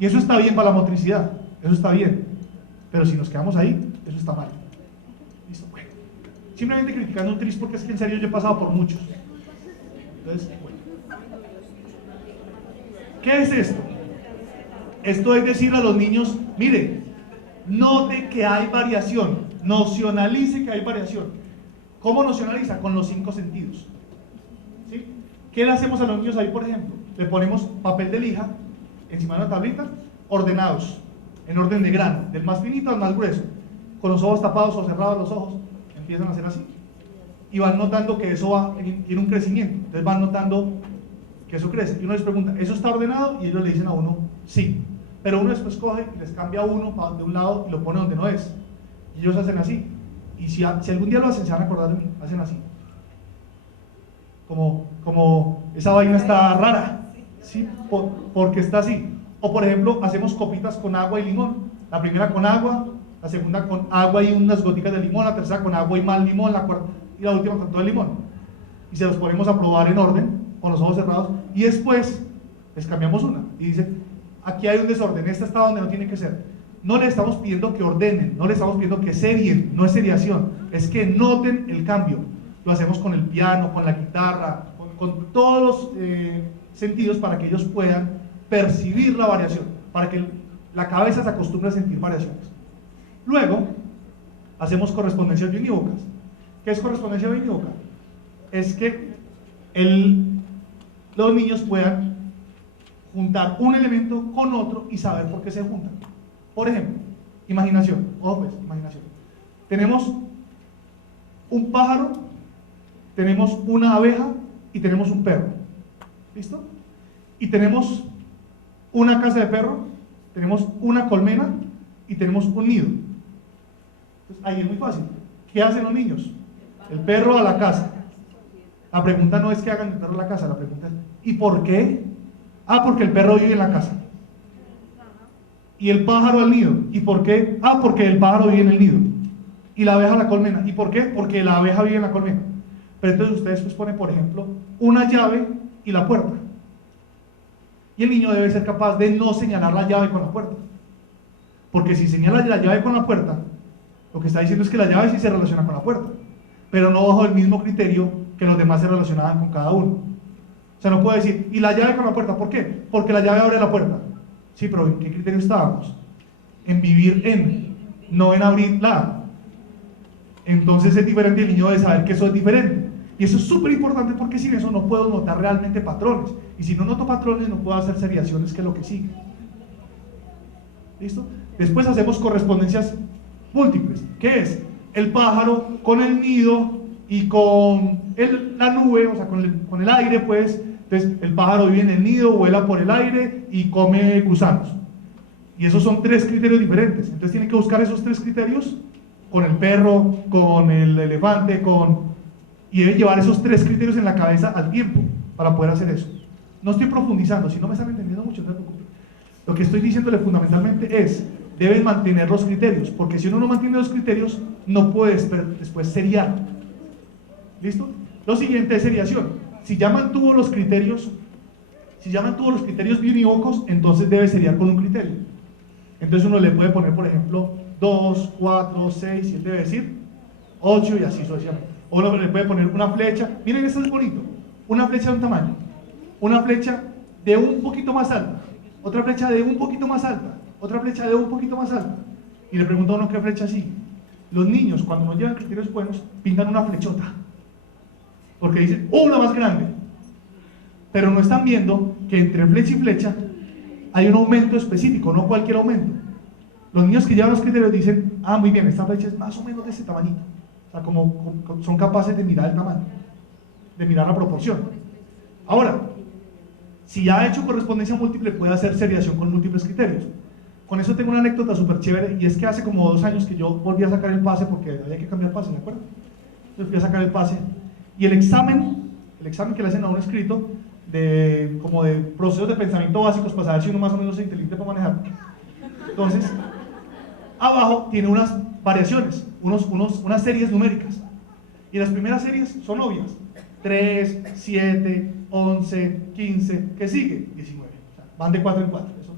Y eso está bien para la motricidad. Eso está bien. Pero si nos quedamos ahí, eso está mal. ¿Listo? Bueno. Simplemente criticando un tris porque es que en serio yo he pasado por muchos. Entonces, bueno. ¿Qué es esto? Esto es decirle a los niños, mire, note que hay variación, nocionalice que hay variación. ¿Cómo nocionaliza? Con los 5 sentidos. ¿Sí? ¿Qué le hacemos a los niños ahí, por ejemplo? Le ponemos papel de lija encima de una tablita, ordenados, en orden de grano, del más finito al más grueso, con los ojos tapados o cerrados los ojos, empiezan a hacer así. Y van notando que eso tiene un crecimiento, entonces van notando que eso crece. Y uno les pregunta, ¿eso está ordenado? Y ellos le dicen a uno, sí. Pero uno después coge y les cambia uno de un lado y lo pone donde no es. Y ellos hacen así. Y si algún día lo hacen, se van a acordar de mí. Hacen así. Como esa vaina está rara. ¿Sí? Porque está así. O por ejemplo, hacemos copitas con agua y limón. La primera con agua, la segunda con agua y unas goticas de limón, la tercera con agua y más limón, la cuarta y la última con todo el limón. Y se los ponemos a probar en orden, con los ojos cerrados. Y después les cambiamos una. Y dice, aquí hay un desorden, esta está donde no tiene que ser. No le estamos pidiendo que ordenen, no le estamos pidiendo que serien, no es seriación, es que noten el cambio. Lo hacemos con el piano, con la guitarra, con todos los sentidos para que ellos puedan percibir la variación, para que la cabeza se acostumbre a sentir variaciones. Luego, hacemos correspondencias biunívocas. ¿Qué es correspondencia biunívoca? Es que los niños puedan juntar un elemento con otro y saber por qué se juntan. Por ejemplo, imaginación. Ojo pues, imaginación. Tenemos un pájaro, tenemos una abeja y tenemos un perro. ¿Listo? Y tenemos una casa de perro, tenemos una colmena y tenemos un nido. Entonces, ahí es muy fácil. ¿Qué hacen los niños? El perro a la casa. La pregunta no es que hagan el perro a la casa, la pregunta es ¿y por qué? Ah, porque el perro vive en la casa. Y el pájaro al nido. ¿Y por qué? Ah, porque el pájaro vive en el nido. Y la abeja a la colmena. ¿Y por qué? Porque la abeja vive en la colmena. Pero entonces ustedes pues ponen, por ejemplo, una llave y la puerta. Y el niño debe ser capaz de no señalar la llave con la puerta. Porque si señala la llave con la puerta, lo que está diciendo es que la llave sí se relaciona con la puerta, pero no bajo el mismo criterio que los demás se relacionaban con cada uno. O sea, no puede decir, ¿y la llave con la puerta? ¿Por qué? Porque la llave abre la puerta. Sí, pero ¿en qué criterio estábamos? En vivir en, no en abrirla. Entonces es diferente, el niño debe saber que eso es diferente. Y eso es súper importante porque sin eso no puedo notar realmente patrones. Y si no noto patrones, no puedo hacer seriaciones, que es lo que sigue. ¿Listo? Después hacemos correspondencias múltiples. ¿Qué es? El pájaro con el nido y con la nube, o sea, con el aire, pues. Entonces, el pájaro vive en el nido, vuela por el aire y come gusanos. Y esos son 3 criterios diferentes. Entonces, tienen que buscar esos 3 criterios con el perro, con el elefante, y deben llevar esos 3 criterios en la cabeza al tiempo para poder hacer eso. No estoy profundizando, si no me están entendiendo mucho, no se preocupen. Lo que estoy diciéndole fundamentalmente es, deben mantener los criterios, porque si uno no mantiene los criterios, no puede después seriar. ¿Listo? Lo siguiente es seriación. Si ya mantuvo los criterios biunívocos, entonces debe seriar con un criterio. Entonces uno le puede poner, por ejemplo, 2, 4, 6, 7, debe decir 8 y así sucesivamente. O uno le puede poner una flecha. Miren, esto es bonito. Una flecha de un tamaño. Una flecha de un poquito más alta. Otra flecha de un poquito más alta. Otra flecha de un poquito más alta. Y le pregunto a uno qué flecha sigue. Los niños, cuando nos llevan criterios buenos, pintan una flechota. Porque dicen, una más grande. Pero no están viendo que entre flecha y flecha hay un aumento específico, no cualquier aumento. Los niños que llevan los criterios dicen, ah, muy bien, esta flecha es más o menos de ese tamañito. O sea, como son capaces de mirar el tamaño, de mirar la proporción. Ahora, si ya ha hecho correspondencia múltiple, puede hacer seriación con múltiples criterios. Con eso tengo una anécdota súper chévere, y es que hace como 2 años que yo volví a sacar el pase, porque había que cambiar pase, ¿de acuerdo? Entonces fui a sacar el pase, y el examen que le hacen a un escrito, como de procesos de pensamiento básicos, para saber si uno más o menos es inteligente para manejar. Entonces, abajo tiene unas variaciones, unas series numéricas, y las primeras series son obvias: 3, 7, 11, 15, ¿qué sigue? 19, o sea, van de 4 en 4. Eso.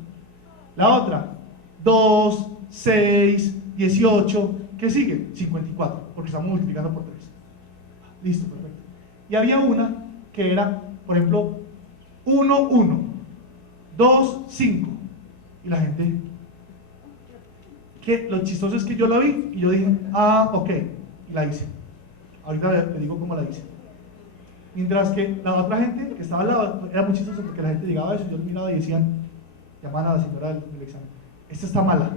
La otra, 2, 6, 18, ¿qué sigue? 54, porque estamos multiplicando por 3. Listo, perfecto. Y había una que era, por ejemplo, 1, 1, 2, 5, y la gente, que lo chistoso es que yo la vi y yo dije, ah, ok, y la hice. Ahorita le digo cómo la hice. Mientras que la otra gente que estaba al lado, era muy chistoso porque la gente llegaba a eso, yo miraba y decían, llamaban a la señora del examen, esta está mala.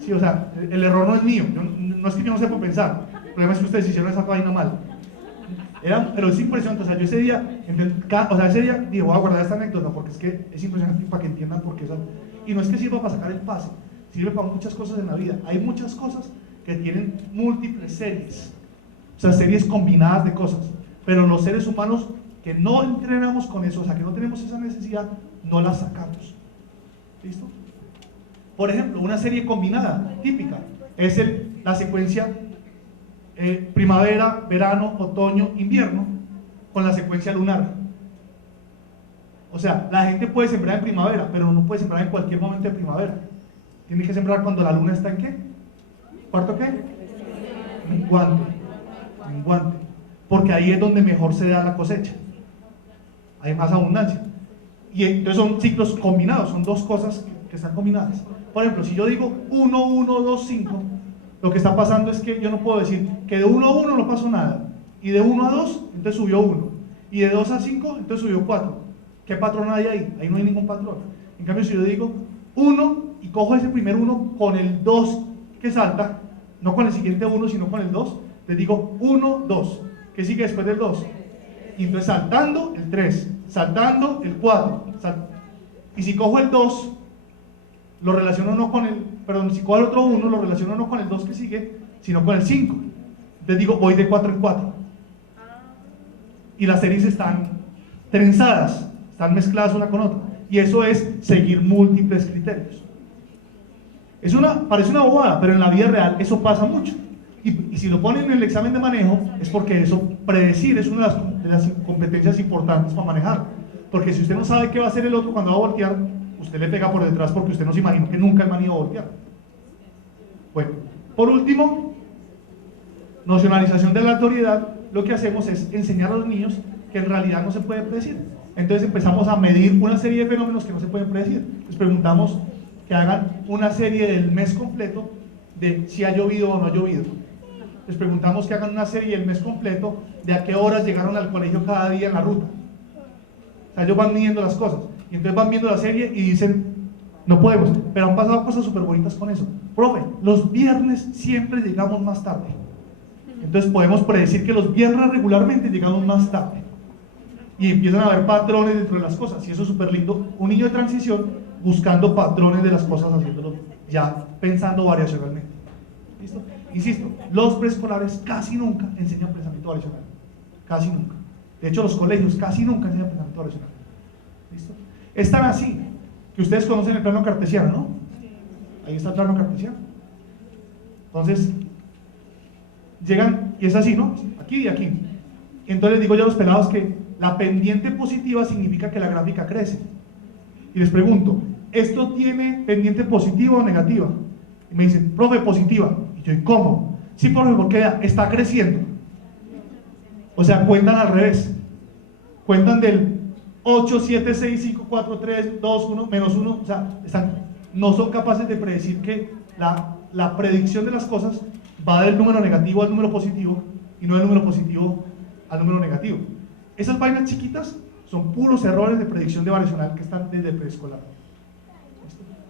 Sí, o sea, el error no es mío, no es que yo no sepa pensar, el problema es que ustedes hicieron esa vaina mal. Pero es impresionante, o sea, yo ese día digo, voy a guardar esta anécdota porque es que es impresionante para que entiendan por qué eso. Y no es que sirva para sacar el pase, sirve para muchas cosas en la vida. Hay muchas cosas que tienen múltiples series, o sea, series combinadas de cosas, pero los seres humanos que no entrenamos con eso, o sea, que no tenemos esa necesidad, no las sacamos. ¿Listo? Por ejemplo, una serie combinada típica es la secuencia primavera, verano, otoño, invierno, con la secuencia lunar. O sea, la gente puede sembrar en primavera, pero no puede sembrar en cualquier momento de primavera. Tiene que sembrar cuando la luna está en ¿qué? ¿Cuarto qué? Menguante. Porque ahí es donde mejor se da la cosecha. Hay más abundancia. Y entonces son ciclos combinados, son dos cosas que están combinadas. Por ejemplo, si yo digo 1, 1, 2, 5, lo que está pasando es que yo no puedo decir que de 1 a 1 no pasó nada, y de 1 a 2, entonces subió 1, y de 2 a 5, entonces subió 4. ¿Qué patrón hay ahí? Ahí no hay ningún patrón. En cambio, si yo digo 1 y cojo ese primer 1 con el 2 que salta, no con el siguiente 1, sino con el 2, les digo 1, 2. ¿Qué sigue después del 2? Y entonces saltando el 3, saltando el 4. Y si cojo el 2, lo relaciono no con si cojo el otro 1, lo relaciono no con el 2 que sigue, sino con el 5. Les digo, voy de 4 en 4. Y las series están trenzadas, están mezcladas una con otra. Y eso es seguir múltiples criterios. Parece una bobada, pero en la vida real eso pasa mucho. Y si lo ponen en el examen de manejo, es porque predecir es una de las competencias importantes para manejar. Porque si usted no sabe qué va a hacer el otro cuando va a voltear, usted le pega por detrás porque usted no se imaginó que nunca el man iba a voltear. Bueno, por último, nocionalización de la autoridad. Lo que hacemos es enseñar a los niños que en realidad no se puede predecir. Entonces empezamos a medir una serie de fenómenos que no se pueden predecir. Les preguntamos que hagan una serie del mes completo de si ha llovido o no ha llovido. Les preguntamos que hagan una serie del mes completo de a qué horas llegaron al colegio cada día en la ruta. O sea, ellos van midiendo las cosas. Y entonces van viendo la serie y dicen, no podemos. Pero han pasado cosas súper bonitas con eso. Profe, los viernes siempre llegamos más tarde. Entonces podemos predecir que los viernes regularmente llegamos más tarde. Y empiezan a haber patrones dentro de las cosas. Y eso es súper lindo. Un niño de transición buscando patrones de las cosas, haciéndolo ya pensando variacionalmente. ¿Listo? Insisto, los preescolares casi nunca enseñan pensamiento variacional. Casi nunca. De hecho, los colegios casi nunca enseñan pensamiento variacional. ¿Listo? Es tan así que ustedes conocen el plano cartesiano, ¿no? Ahí está el plano cartesiano. Entonces, llegan, y es así, ¿no? Aquí y aquí. Entonces les digo yo a los pelados que la pendiente positiva significa que la gráfica crece. Y les pregunto, ¿esto tiene pendiente positiva o negativa? Y me dicen, profe, positiva. Y yo, ¿y cómo? Sí, profe, porque está creciendo. O sea, cuentan al revés. Cuentan del 8, 7, 6, 5, 4, 3, 2, 1, menos 1. O sea, no son capaces de predecir que la predicción de las cosas va del número negativo al número positivo y no del número positivo al número negativo. Esas vainas chiquitas son puros errores de predicción de variacional que están desde preescolar.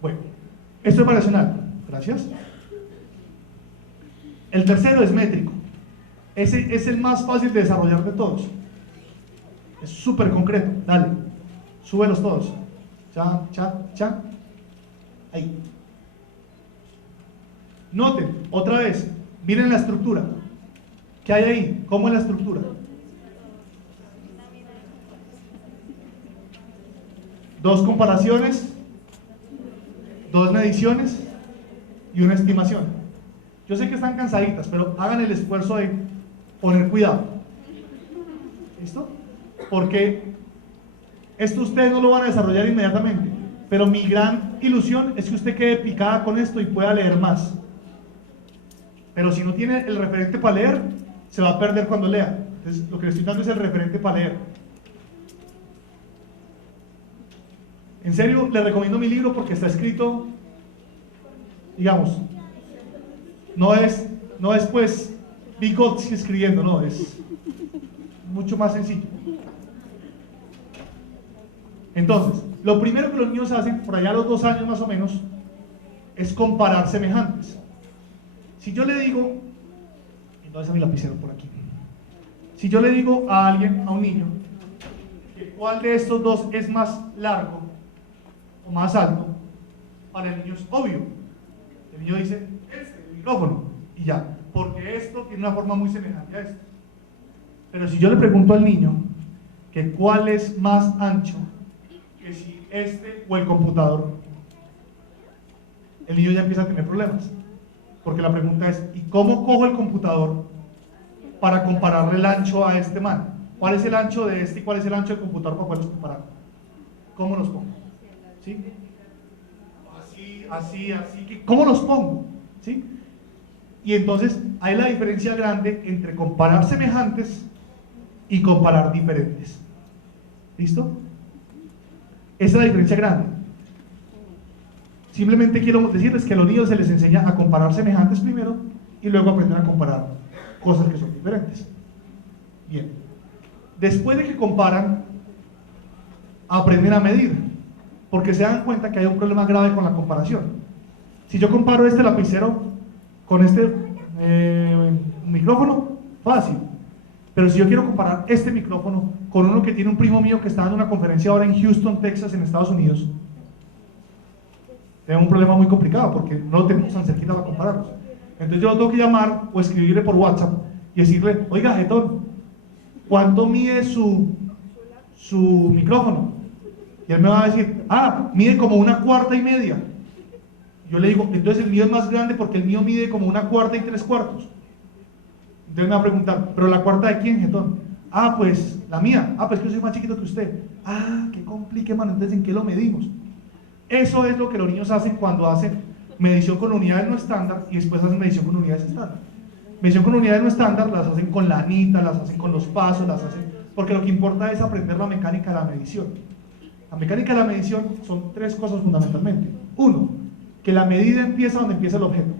Bueno, esto es variacional. Gracias. El tercero es métrico. Ese es el más fácil de desarrollar de todos. Es súper concreto. Dale, súbelos todos. Cha, cha, cha. Ahí. Noten, otra vez, miren la estructura. ¿Qué hay ahí? ¿Cómo es la estructura? Dos comparaciones, dos mediciones y una estimación. Yo sé que están cansaditas, pero hagan el esfuerzo de poner cuidado. ¿Listo? Porque esto ustedes no lo van a desarrollar inmediatamente, pero mi gran ilusión es que usted quede picada con esto y pueda leer más. Pero si no tiene el referente para leer, se va a perder cuando lea. Entonces, lo que le estoy dando es el referente para leer. En serio, le recomiendo mi libro porque está escrito, digamos, no es pues Vygotsky escribiendo, no, es mucho más sencillo. Entonces, lo primero que los niños hacen, por allá a los 2 años más o menos, es comparar semejantes. Si yo le digo, entonces a mi lapicero por aquí, si yo le digo a alguien, a un niño, que cuál de estos dos es más largo o más alto, para el niño es obvio. El niño dice, el micrófono, y ya, porque esto tiene una forma muy semejante a esto. Pero si yo le pregunto al niño que cuál es más ancho, que si este o el computador, el niño ya empieza a tener problemas. Porque la pregunta es, ¿y cómo cojo el computador para compararle el ancho a este man? ¿Cuál es el ancho de este y cuál es el ancho del computador para poderlos comparar? ¿Cómo los pongo? ¿Sí? Así, ¿cómo los pongo? ¿Sí? Y entonces hay la diferencia grande entre comparar semejantes y comparar diferentes. ¿Listo? Esa es la diferencia grande. Simplemente quiero decirles que a los niños se les enseña a comparar semejantes primero y luego aprenden a comparar cosas que son diferentes. Bien. Después de que comparan, aprenden a medir, porque se dan cuenta que hay un problema grave con la comparación. Si yo comparo este lapicero con este micrófono, fácil. Pero si yo quiero comparar este micrófono con uno que tiene un primo mío que está dando una conferencia ahora en Houston, Texas, en Estados Unidos, tengo un problema muy complicado porque no lo tenemos tan cerquita para compararlos. Entonces yo tengo que llamar o escribirle por WhatsApp y decirle, oiga, Getón, ¿cuánto mide su micrófono? Y él me va a decir, mide como 1/4 y media. Yo le digo, entonces el mío es más grande porque el mío mide como 1/4 y 3/4. Entonces me va a preguntar, ¿pero la cuarta de quién, Getón? Pues la mía. Pues que yo soy más chiquito que usted. Qué complique, mano. Entonces, ¿en qué lo medimos? Eso es lo que los niños hacen cuando hacen medición con unidades no estándar y después hacen medición con unidades estándar. Medición con unidades no estándar las hacen con la anita, las hacen con los pasos, porque lo que importa es aprender la mecánica de la medición. La mecánica de la medición son 3 cosas fundamentalmente. 1, que la medida empieza donde empieza el objeto.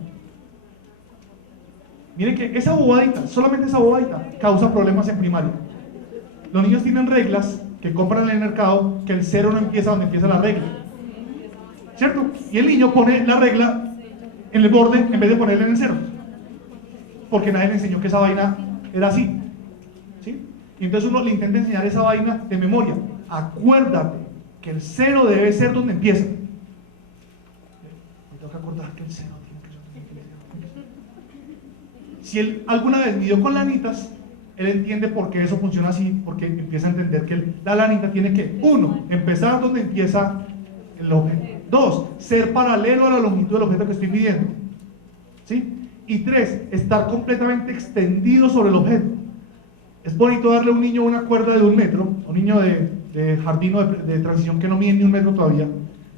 Miren que esa bobadita, solamente esa bobadita, causa problemas en primaria. Los niños tienen reglas que compran en el mercado que el 0 no empieza donde empieza la regla. ¿Cierto? Y el niño pone la regla en el borde en vez de ponerla en el 0. Porque nadie le enseñó que esa vaina era así. ¿Sí? Y entonces uno le intenta enseñar esa vaina de memoria. Acuérdate que el 0 debe ser donde empieza. Me tengo que acordar que el 0 tiene que ser donde empieza. Si él alguna vez midió con lanitas, él entiende por qué eso funciona así, porque empieza a entender que la lanita tiene que, 1, empezar donde empieza el objeto. 2, ser paralelo a la longitud del objeto que estoy midiendo. ¿Sí? Y 3, estar completamente extendido sobre el objeto. Es bonito darle a un niño una cuerda de 1 metro, un niño de jardín o de transición que no mide ni 1 metro todavía,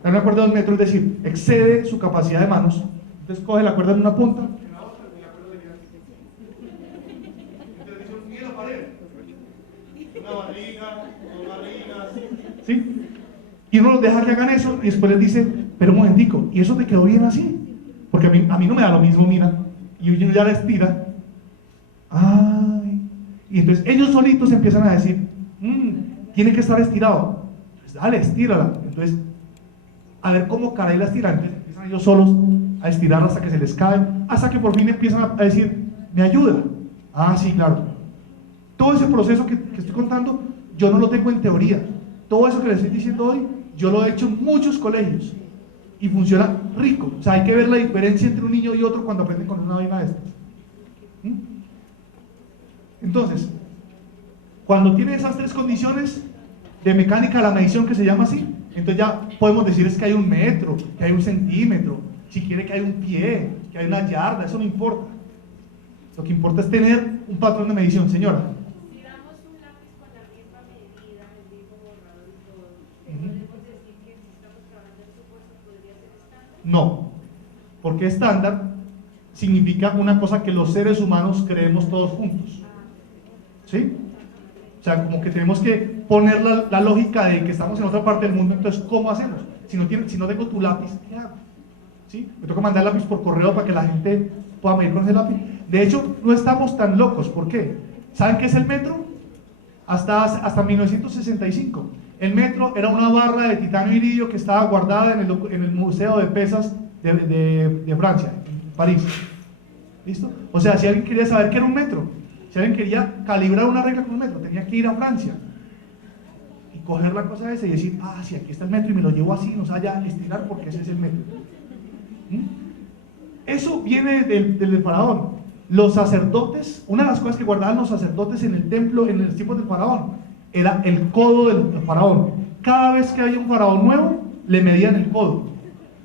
darle una cuerda de 1 metro, es decir, excede su capacidad de manos. Entonces coge la cuerda en una punta, en la otra, y la cuerda le queda así. Entonces dice, mide la pared. Una barriga, 2 barrigas. ¿Sí? Y uno los deja que hagan eso y después les dice, pero un momentico, ¿y eso te quedó bien así? Porque a mí no me da lo mismo, mira. Y uno ya la estira. Y entonces ellos solitos empiezan a decir, tiene que estar estirado. Pues dale, estírala. Entonces, a ver cómo caray la estiran. Entonces empiezan ellos solos a estirar hasta que se les cae, hasta que por fin empiezan a decir, ¿me ayuda? Sí, claro. Todo ese proceso que estoy contando yo no lo tengo en teoría. Todo eso que les estoy diciendo hoy, yo lo he hecho en muchos colegios y funciona rico. O sea, hay que ver la diferencia entre un niño y otro cuando aprenden con una vaina de estas. ¿Mm? Entonces, cuando tiene esas tres condiciones de mecánica, la medición que se llama así, entonces ya podemos decir es que hay un metro, que hay un centímetro, si quiere que hay un pie, que hay una yarda, eso no importa. Lo que importa es tener un patrón de medición, señora. Si damos un lápiz con la misma medida, el mismo borrador y todo, ¿podemos decir que si estamos trabajando en supuestos podría ser estándar? No, porque estándar significa una cosa que los seres humanos creemos todos juntos. ¿Sí? O sea, como que tenemos que poner la lógica de que estamos en otra parte del mundo, entonces, ¿cómo hacemos? Si no tengo tu lápiz, ¿qué hago? ¿Sí? Me toca mandar el lápiz por correo para que la gente pueda medir con ese lápiz. De hecho, no estamos tan locos. ¿Por qué? ¿Saben qué es el metro? Hasta 1965. El metro era una barra de titanio iridio que estaba guardada en el Museo de Pesas de Francia, en París. ¿Listo? O sea, si alguien quería saber qué era un metro, si alguien quería calibrar una regla con un metro, tenía que ir a Francia y coger la cosa esa y decir, ah, sí, aquí está el metro y me lo llevo así, no se vaya a estirar porque ese es el metro. ¿Mm? Eso viene del faraón. Los sacerdotes, una de las cosas que guardaban los sacerdotes en el templo en los tiempos del faraón, era el codo del faraón. Cada vez que había un faraón nuevo, le medían el codo.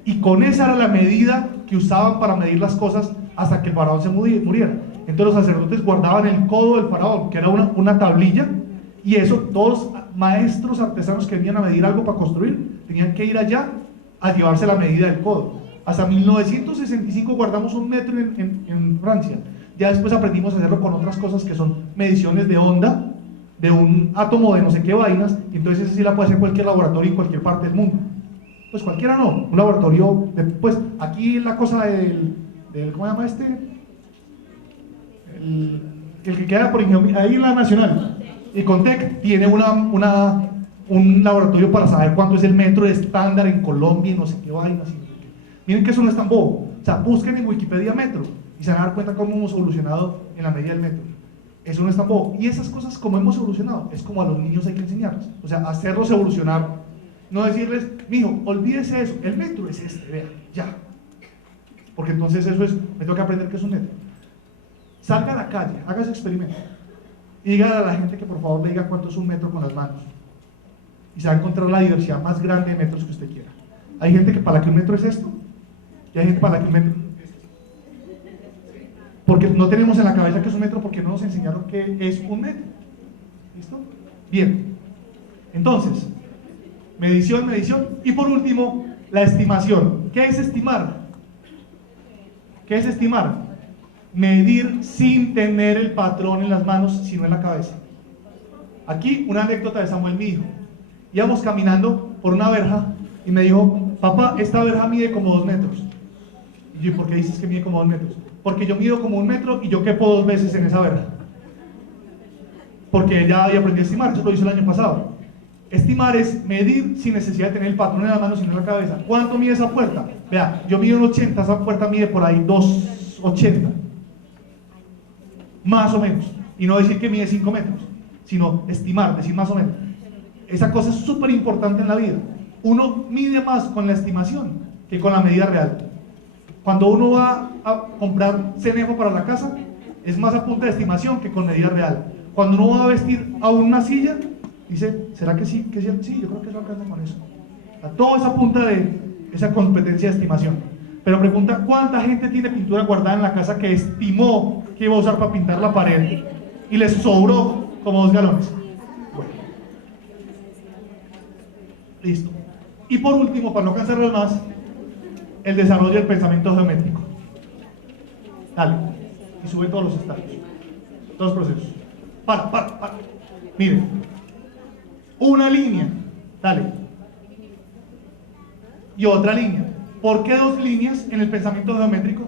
Y con esa era la medida que usaban para medir las cosas hasta que el faraón se muriera. Entonces los sacerdotes guardaban el codo del faraón, que era una tablilla, y eso todos los maestros artesanos que venían a medir algo para construir, tenían que ir allá a llevarse la medida del codo. Hasta 1965 guardamos un metro en Francia. Ya después aprendimos a hacerlo con otras cosas que son mediciones de onda, de un átomo de no sé qué vainas, y entonces esa sí la puede hacer cualquier laboratorio en cualquier parte del mundo. Pues cualquiera no, un laboratorio, pues aquí la cosa del ¿cómo se llama este? El que queda por ingeniería, ahí en la Nacional, y Contec tiene un laboratorio para saber cuánto es el metro estándar en Colombia y no sé qué vainas. Miren que eso no es tan bobo. O sea, busquen en Wikipedia metro y se van a dar cuenta cómo hemos evolucionado en la medida del metro. Eso no es tan bobo. Y esas cosas, como hemos evolucionado, es como a los niños hay que enseñarles. O sea, hacerlos evolucionar. No decirles, mijo, olvídese eso, el metro es este, vea, ya. Porque entonces eso es, me tengo que aprender que es un metro. Salga a la calle, haga ese experimento. Y diga a la gente que por favor le diga cuánto es un metro con las manos. Y se va a encontrar la diversidad más grande de metros que usted quiera. Hay gente que para la que un metro es esto, y hay gente para la que un metro es esto. Porque no tenemos en la cabeza que es un metro porque no nos enseñaron qué es un metro. ¿Listo? Bien. Entonces, medición. Y por último, la estimación. ¿Qué es estimar? ¿Qué es estimar? Medir sin tener el patrón en las manos, sino en la cabeza. Aquí una anécdota de Samuel, mi hijo. Íbamos caminando por una verja y me dijo, papá, esta verja mide como 2 metros. Y yo, ¿por qué dices que mide como 2 metros? Porque yo mido como 1 metro y yo quepo 2 veces en esa verja. Porque ya había aprendido a estimar, eso lo hizo el año pasado. Estimar es medir sin necesidad de tener el patrón en la mano, sino en la cabeza. ¿Cuánto mide esa puerta? Vea, yo mido un 80, esa puerta mide por ahí 2,80. Más o menos. Y no decir que mide 5 metros, sino estimar, decir más o menos. Esa cosa es súper importante en la vida. Uno mide más con la estimación que con la medida real. Cuando uno va a comprar cenejo para la casa, es más a punta de estimación que con medida real. Cuando uno va a vestir a una silla, dice, ¿será que sí? Sí, yo creo que eso alcanza con eso. A todo esa punta de esa competencia de estimación. Pero pregunta, ¿cuánta gente tiene pintura guardada en la casa que estimó que iba a usar para pintar la pared y les sobró como 2 galones? Bueno. Listo. Y por último, para no cansarlos más, el desarrollo del pensamiento geométrico. Dale. Y sube todos los estadios. Todos los procesos. Para. Miren. Una línea. Dale. Y otra línea. ¿Por qué 2 líneas en el pensamiento geométrico?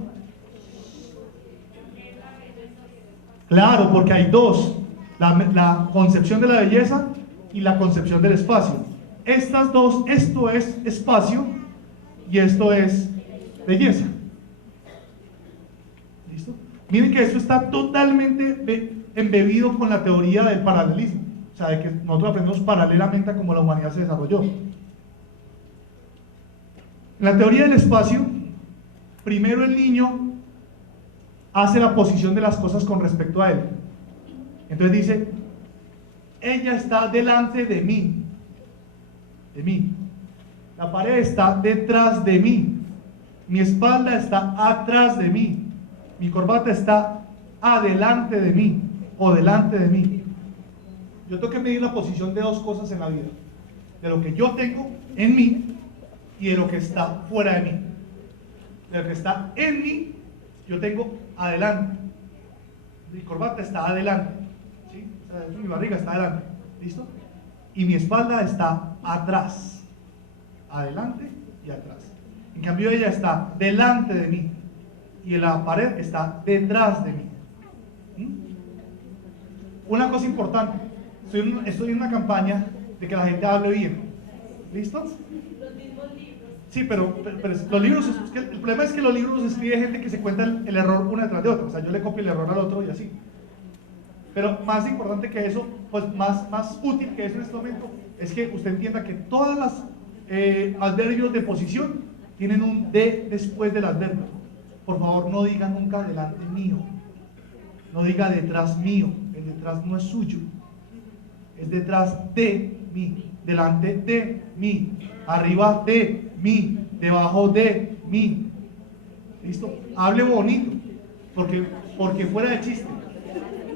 Claro, porque hay 2. La concepción de la belleza y la concepción del espacio. Estas 2, esto es espacio y esto es belleza. ¿Listo? Miren que esto está totalmente embebido con la teoría del paralelismo. O sea, de que nosotros aprendemos paralelamente a cómo la humanidad se desarrolló. En la teoría del espacio, primero el niño hace la posición de las cosas con respecto a él. Entonces dice, ella está delante de mí, la pared está detrás de mí, mi espalda está atrás de mí, mi corbata está adelante de mí o delante de mí. Yo tengo que medir la posición de dos cosas en la vida, de lo que yo tengo en mí y de lo que está fuera de mí. De lo que está en mí, yo tengo adelante, mi corbata está adelante, ¿sí? O sea, mi barriga está adelante, ¿listo? Y mi espalda está atrás, adelante y atrás. En cambio ella está delante de mí y la pared está detrás de mí. Una cosa importante, estoy en una campaña de que la gente hable bien, ¿listo? Los mismos libros. Sí, pero los libros, el problema es que los libros los escribe gente que se cuenta el error una detrás de otra, o sea, yo le copio el error al otro y así. Pero más importante que eso, pues más útil que eso en este momento, es que usted entienda que todas las adverbios de posición tienen un de después del adverbio. Por favor, no diga nunca delante mío, no diga detrás mío, el detrás no es suyo, es detrás de mí, delante de mí, arriba de mí, debajo de mí. ¿Listo? Hable bonito, porque fuera de chiste,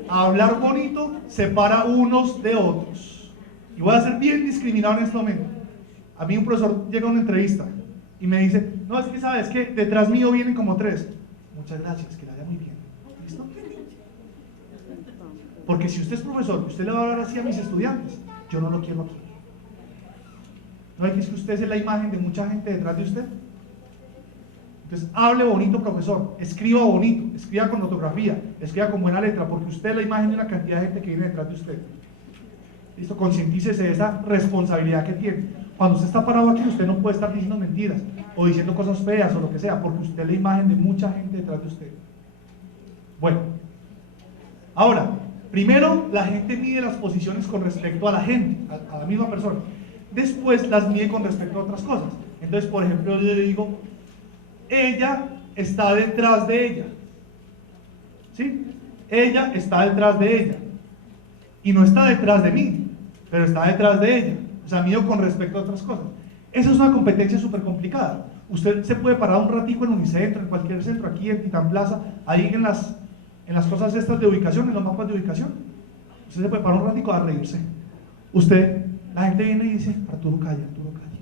hablar bonito separa unos de otros. Y voy a ser bien discriminado en este momento. A mí un profesor llega a una entrevista y me dice, no, es que sabes que detrás mío vienen como 3. Muchas gracias, que la vaya muy bien. ¿Listo? Porque si usted es profesor, usted le va a hablar así a mis estudiantes, yo no lo quiero aquí. ¿No hay que usted es la imagen de mucha gente detrás de usted? Entonces, hable bonito, profesor, escriba bonito, escriba con ortografía, escriba con buena letra, porque usted es la imagen de una cantidad de gente que viene detrás de usted. ¿Listo? Concientícese de esa responsabilidad que tiene. Cuando usted está parado aquí, usted no puede estar diciendo mentiras o diciendo cosas feas o lo que sea, porque usted es la imagen de mucha gente detrás de usted. Bueno, ahora, primero la gente mide las posiciones con respecto a la gente, a la misma persona. Después las mide con respecto a otras cosas. Entonces, por ejemplo, yo le digo, ella está detrás de ella. ¿Sí? Ella está detrás de ella. Y no está detrás de mí, pero está detrás de ella. O sea, mido con respecto a otras cosas. Esa es una competencia súper complicada. Usted se puede parar un ratico en Unicentro, en cualquier centro, aquí en Titán Plaza, ahí en las cosas estas de ubicación, en los mapas de ubicación. Usted se puede parar un ratico a reírse. La gente viene y dice, Arturo Calle, Arturo Calle.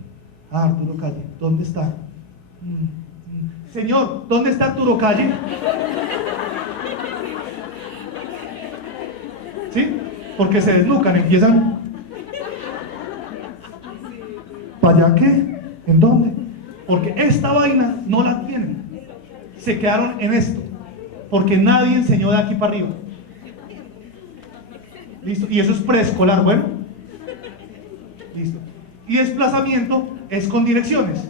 Ah, Arturo Calle, ¿dónde está? Señor, ¿dónde está Arturo Calle? ¿Sí? Porque se desnucan, empiezan. ¿Para allá qué? ¿En dónde? Porque esta vaina no la tienen. Se quedaron en esto. Porque nadie enseñó de aquí para arriba. ¿Listo? Y eso es preescolar, bueno. Listo. Y desplazamiento es con direcciones.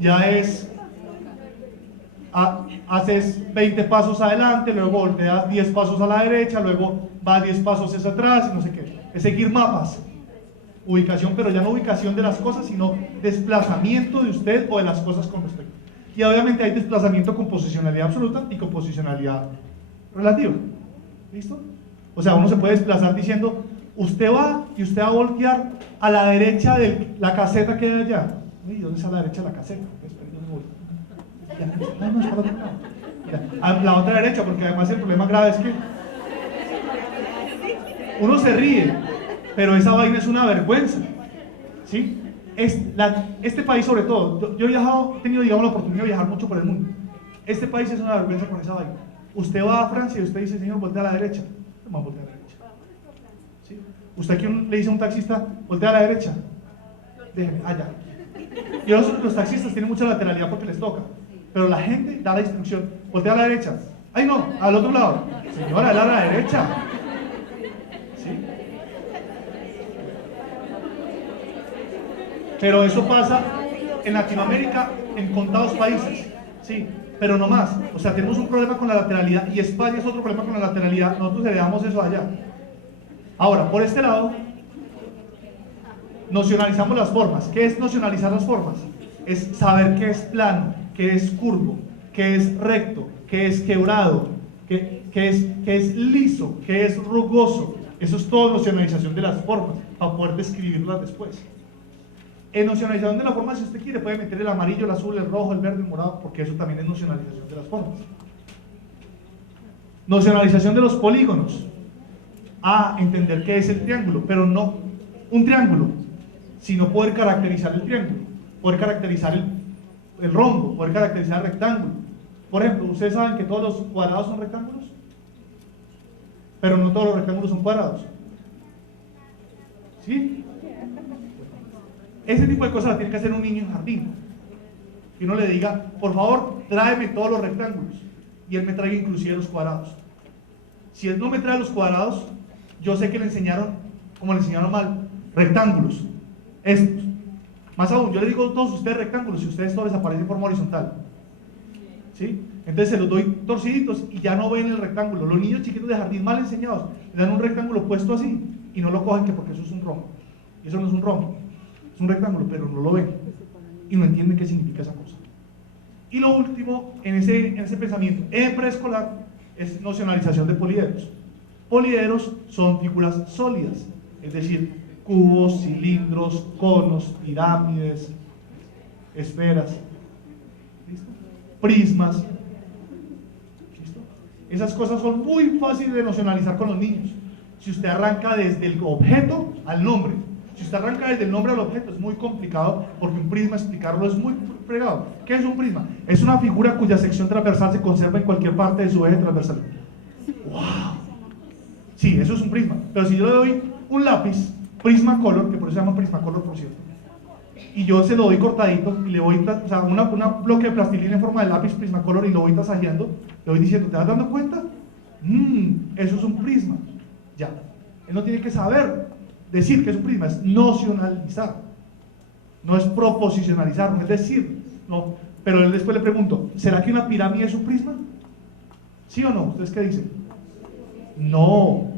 Ya es, haces 20 pasos adelante, luego volteas 10 pasos a la derecha, luego vas 10 pasos hacia atrás y no sé qué. Es seguir mapas. Ubicación, pero ya no ubicación de las cosas, sino desplazamiento de usted o de las cosas con respecto. Y obviamente hay desplazamiento con posicionalidad absoluta y con posicionalidad relativa. ¿Listo? O sea, uno se puede desplazar diciendo, usted va y usted va a voltear a la derecha de la caseta que hay allá. ¿Y dónde está la derecha de la caseta? A la otra derecha, porque además el problema grave es que uno se ríe, pero esa vaina es una vergüenza. ¿Sí? Este país, sobre todo, yo he viajado, he tenido, digamos, la oportunidad de viajar mucho por el mundo. Este país es una vergüenza con esa vaina. Usted va a Francia y usted dice, señor, voltea a la derecha. No, voltea a la derecha. ¿Sí? Usted aquí le dice a un taxista, voltea a la derecha. Déjeme, allá. Y los taxistas tienen mucha lateralidad porque les toca. Pero la gente da la instrucción, voltea a la derecha. Ay, no, al otro lado. Señora, a la derecha. ¿Sí? Pero eso pasa en Latinoamérica en contados países, sí, pero no más. O sea, tenemos un problema con la lateralidad y España es otro problema con la lateralidad. Nosotros heredamos eso allá. Ahora, por este lado, Nocionalizamos las formas. ¿Qué es nocionalizar las formas? Es saber qué es plano, qué es curvo, qué es recto, qué es quebrado, qué es liso, qué es rugoso. Eso es todo nocionalización de las formas, para poder describirlas después. En nocionalización de la forma, si usted quiere, puede meter el amarillo, el azul, el rojo, el verde, el morado, porque eso también es nocionalización de las formas. Nocionalización de los polígonos. Entender qué es el triángulo, pero no un triángulo, sino poder caracterizar el triángulo, poder caracterizar el rombo, poder caracterizar el rectángulo. Por ejemplo, ustedes saben que todos los cuadrados son rectángulos, pero no todos los rectángulos son cuadrados. ¿Sí? Ese tipo de cosas las tiene que hacer un niño en jardín. Que uno le diga, por favor, tráeme todos los rectángulos, y él me traiga inclusive los cuadrados. Si él no me trae los cuadrados, yo sé que le enseñaron, como le enseñaron mal, rectángulos, estos. Más aún, yo le digo a todos ustedes rectángulos, y ustedes todos les aparecen en forma horizontal. ¿Sí? Entonces se los doy torciditos y ya no ven el rectángulo. Los niños chiquitos de jardín mal enseñados le dan un rectángulo puesto así y no lo cogen porque eso es un rombo. Y eso no es un rombo, es un rectángulo, pero no lo ven y no entienden qué significa esa cosa. Y lo último, en ese pensamiento en preescolar, es nocionalización de poliedros. Poliedros son figuras sólidas, es decir, cubos, cilindros, conos, pirámides, esferas, ¿listo? Prismas. ¿Listo? Esas cosas son muy fáciles de nocionalizar con los niños. Si usted arranca desde el objeto al nombre, si usted arranca desde el nombre al objeto, es muy complicado, porque un prisma explicarlo es muy fregado. ¿Qué es un prisma? Es una figura cuya sección transversal se conserva en cualquier parte de su eje transversal. ¡Wow! Sí, eso es un prisma. Pero si yo le doy un lápiz Prismacolor, que por eso se llama Prismacolor, por cierto, y yo se lo doy cortadito y le voy, o sea, un bloque de plastilina en forma de lápiz Prismacolor, y lo voy tasajeando, le voy diciendo, ¿te vas dando cuenta? Eso es un prisma. Ya. Él no tiene que saber decir que es un prisma, es nocionalizar. No es proposicionalizar, no es decir, no. Pero él después le pregunto, ¿será que una pirámide es un prisma? ¿Sí o no? ¿Ustedes qué dicen? No,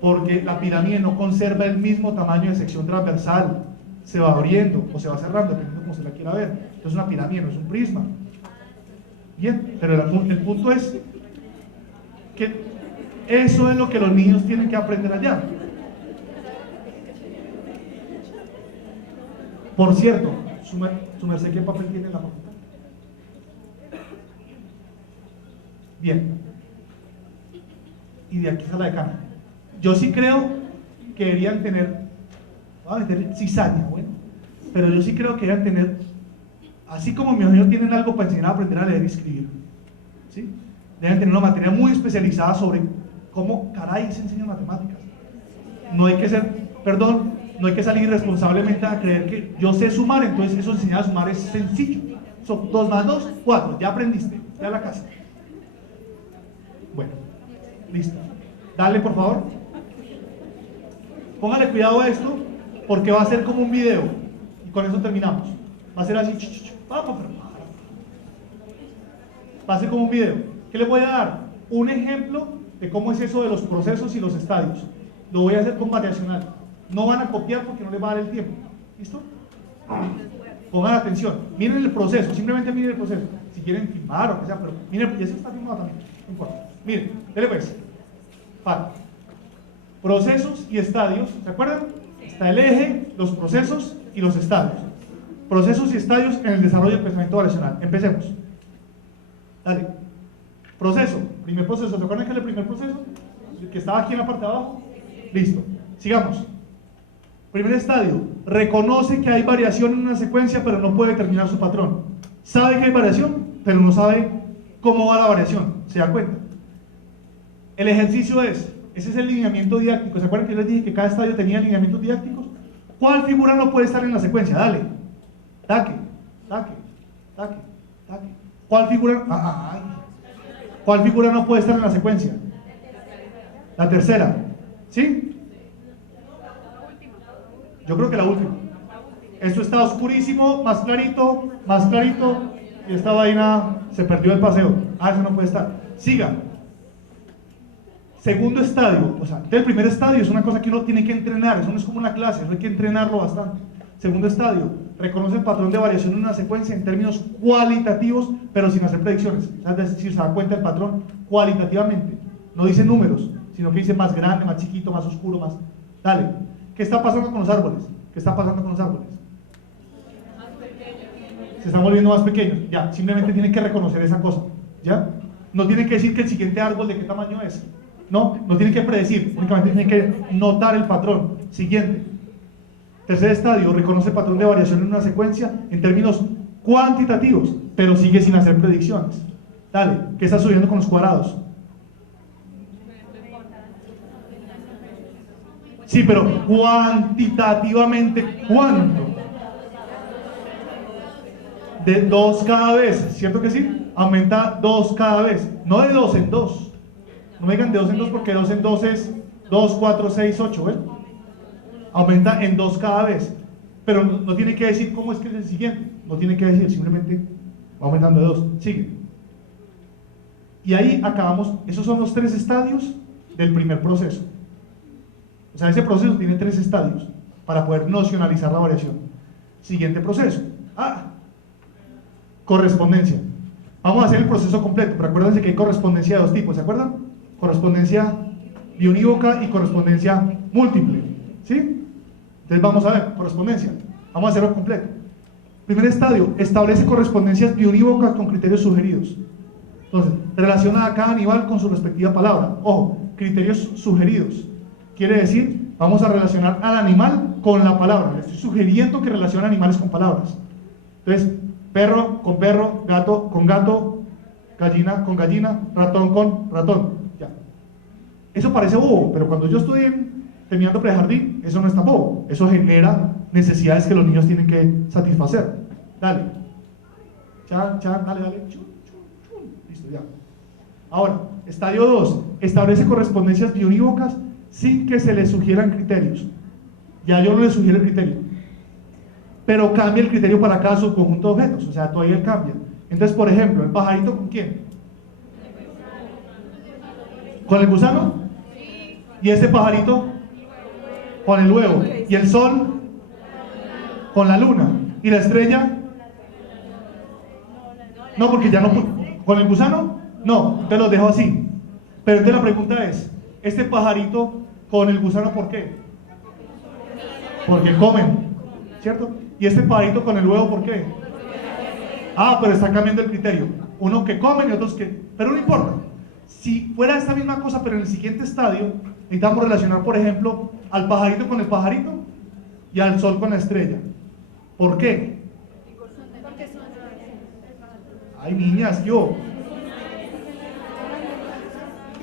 porque la pirámide no conserva el mismo tamaño de sección transversal, se va abriendo o se va cerrando, dependiendo de cómo se la quiera ver. Entonces una pirámide no es un prisma. Bien, pero el punto es que eso es lo que los niños tienen que aprender allá. Por cierto, su merced, ¿qué papel tiene en la facultad? Bien. Y de aquí a la decana. Yo sí creo que deberían tener, voy a meter cizaña, bueno, pero yo sí creo que deberían tener, así como mis niños tienen algo para enseñar a aprender a leer y escribir, ¿sí? Deben tener una materia muy especializada sobre cómo caray se enseñan matemáticas. No hay que ser, perdón, no hay que salir irresponsablemente a creer que yo sé sumar, entonces eso enseñar a sumar es sencillo. Son 2 más 2, 4, ya aprendiste, ya a la casa. Bueno, listo. Dale, por favor. Póngale cuidado a esto, porque va a ser como un video. Y con eso terminamos. Va a ser así. Vamos, va a ser como un video. ¿Qué le voy a dar? Un ejemplo de cómo es eso de los procesos y los estadios. Lo voy a hacer con variacional. No van a copiar porque no les va a dar el tiempo. ¿Listo? Pongan atención. Miren el proceso. Simplemente miren el proceso. Si quieren filmar o lo que sea, pero miren, y eso está filmado también. No importa. Miren, dele pues. Procesos y estadios, ¿se acuerdan? Está el eje, los procesos y los estadios. Procesos y estadios en el desarrollo del pensamiento variacional. Empecemos. Dale. Proceso, primer proceso. ¿Se acuerdan que es el primer proceso? El que estaba aquí en la parte de abajo. Listo. Sigamos. Primer estadio. Reconoce que hay variación en una secuencia, pero no puede determinar su patrón. Sabe que hay variación, pero no sabe cómo va la variación. ¿Se da cuenta? El ejercicio ese es el lineamiento didáctico. ¿Se acuerdan que yo les dije que cada estadio tenía lineamientos didácticos? ¿Cuál figura no puede estar en la secuencia? Dale. Taque. ¿Cuál figura? ¿Cuál figura no puede estar en la secuencia? La tercera. ¿Sí? Yo creo que la última. Esto está oscurísimo, más clarito, y esta vaina se perdió el paseo. Eso no puede estar. Siga. Segundo estadio, o sea, entonces el primer estadio es una cosa que uno tiene que entrenar, eso no es como una clase, eso hay que entrenarlo bastante. Segundo estadio, reconoce el patrón de variación en una secuencia en términos cualitativos, pero sin hacer predicciones. Es decir, se da cuenta el patrón cualitativamente, no dice números, sino que dice más grande, más chiquito, más oscuro, más... Dale, ¿qué está pasando con los árboles? ¿Qué está pasando con los árboles? Se están volviendo más pequeños, ya, simplemente tiene que reconocer esa cosa, ¿ya? No tiene que decir que el siguiente árbol de qué tamaño es, no tiene que predecir, únicamente tiene que notar el patrón. Siguiente. Tercer estadio, reconoce el patrón de variación en una secuencia en términos cuantitativos, pero sigue sin hacer predicciones. Dale, ¿qué está subiendo con los cuadrados? Sí, pero cuantitativamente, ¿cuánto? De 2 cada vez, ¿cierto que sí? Aumenta 2 cada vez, no de 2 en 2. No me digan de 2 en 2 porque 2 en 2 es 2, 4, 6, 8, ¿ven? Aumenta en 2 cada vez, pero no tiene que decir cómo es que es el siguiente, no tiene que decir, simplemente va aumentando de 2, sigue. Y ahí acabamos, esos son los 3 estadios del primer proceso. O sea, ese proceso tiene 3 estadios para poder nocionalizar la variación. Siguiente proceso. Correspondencia. Vamos a hacer el proceso completo, pero acuérdense que hay correspondencia de 2 tipos, ¿se acuerdan? Correspondencia biunívoca y correspondencia múltiple, ¿sí? Entonces vamos a ver, correspondencia. Vamos a hacerlo completo. Primer estadio, establece correspondencias biunívocas con criterios sugeridos. Entonces, relaciona a cada animal con su respectiva palabra. Ojo, criterios sugeridos. Quiere decir, vamos a relacionar al animal con la palabra. Le estoy sugiriendo que relacione animales con palabras. Entonces, perro con perro, gato con gato, gallina con gallina, ratón con ratón. Ya. Eso parece bobo, pero cuando yo estoy terminando prejardín, eso no está bobo. Eso genera necesidades que los niños tienen que satisfacer. Dale. Chan, chan, dale, dale. Chun, chun, chun. Listo, ya. Ahora, estadio 2. Establece correspondencias biunívocas sin que se le sugieran criterios. Ya yo no le sugiero el criterio, pero cambia el criterio para cada subconjunto de objetos, o sea, todavía él cambia. Entonces, por ejemplo, ¿el pajarito con quién? ¿Con el gusano? ¿Y este pajarito? Con el huevo. ¿Y el sol? Con la luna. ¿Y la estrella? No, porque ya no... ¿Con el gusano? No, te lo dejo así. Pero entonces la pregunta es, ¿este pajarito con el gusano por qué? Porque comen, ¿cierto? ¿Y este pajarito con el huevo por qué? Pero está cambiando el criterio. Uno que comen y otros que... Pero no importa. Si fuera esta misma cosa, pero en el siguiente estadio, necesitamos relacionar, por ejemplo, al pajarito con el pajarito y al sol con la estrella. ¿Por qué? Ay, niñas, yo.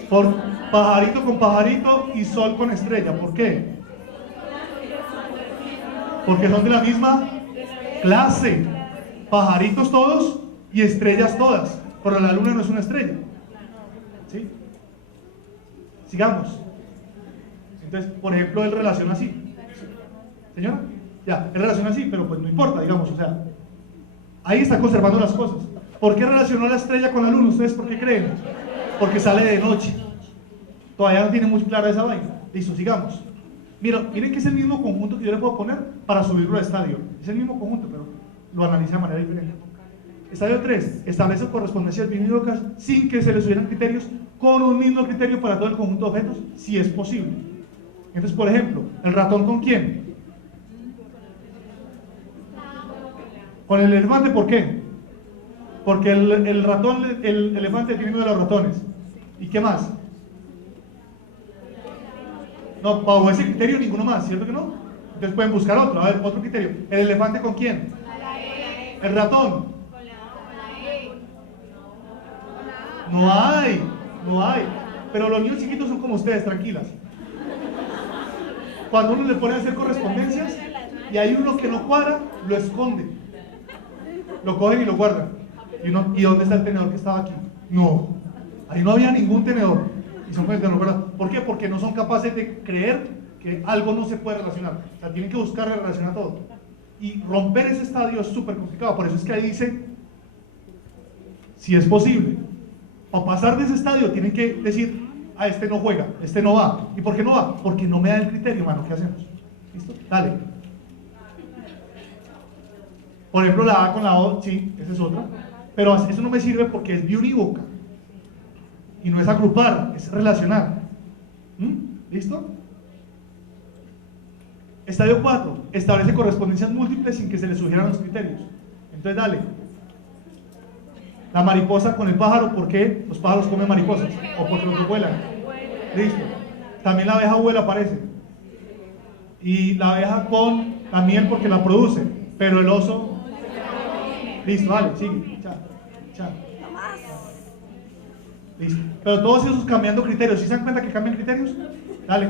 Por pajarito con pajarito y sol con estrella. ¿Por qué? Porque son de la misma clase. Pajaritos todos y estrellas todas. Pero la luna no es una estrella. ¿Sí? Sigamos. Entonces, por ejemplo, él relaciona así. ¿Señora? Ya, él relaciona así, pero pues no importa, digamos, o sea, ahí está conservando las cosas. ¿Por qué relacionó la estrella con la luna? ¿Ustedes por qué creen? Porque sale de noche. Todavía no tiene muy clara esa vaina. Listo, sigamos. Miren que es el mismo conjunto que yo le puedo poner para subirlo a estadio. Es el mismo conjunto, pero lo analiza de manera diferente. Estadio 3. Establece correspondencias biunívocas sin que se le subieran criterios con un mismo criterio para todo el conjunto de objetos, si es posible. Entonces, por ejemplo, ¿el ratón con quién? Con el elefante, ¿por qué? Porque el ratón, el elefante tiene uno de los ratones. ¿Y qué más? No, bajo ese criterio ninguno más, ¿cierto que no? Entonces pueden buscar otro, a ver, otro criterio. ¿El elefante con quién? ¿El ratón? No hay. Pero los niños chiquitos son como ustedes, tranquilas. Cuando uno le pone a hacer correspondencias y hay uno que no cuadra, lo esconde. Lo cogen y lo guardan. ¿Y dónde está el tenedor que estaba aquí? No, ahí no había ningún tenedor. Y son con el tenedor guardado. ¿Por qué? Porque no son capaces de creer que algo no se puede relacionar. O sea, tienen que buscar relacionar todo. Y romper ese estadio es súper complicado. Por eso es que ahí dice, si es posible, para pasar de ese estadio tienen que decir ah, este no juega, este no va. ¿Y por qué no va? Porque no me da el criterio, mano, ¿qué hacemos? ¿Listo? Dale. Por ejemplo, la A con la O, sí, esa es otra. Pero eso no me sirve porque es biunívoca. Y no es agrupar, es relacionar. ¿Listo? Estadio 4. Establece correspondencias múltiples sin que se le sugieran los criterios. Entonces, dale. La mariposa con el pájaro, ¿por qué los pájaros comen mariposas? ¿O porque los vuelan? Listo. También la abeja vuela, parece. Y la abeja con la miel porque la produce. Pero el oso... Listo, dale, sigue. Chao. Listo. Pero todos esos cambiando criterios. ¿Sí se dan cuenta que cambian criterios? Dale.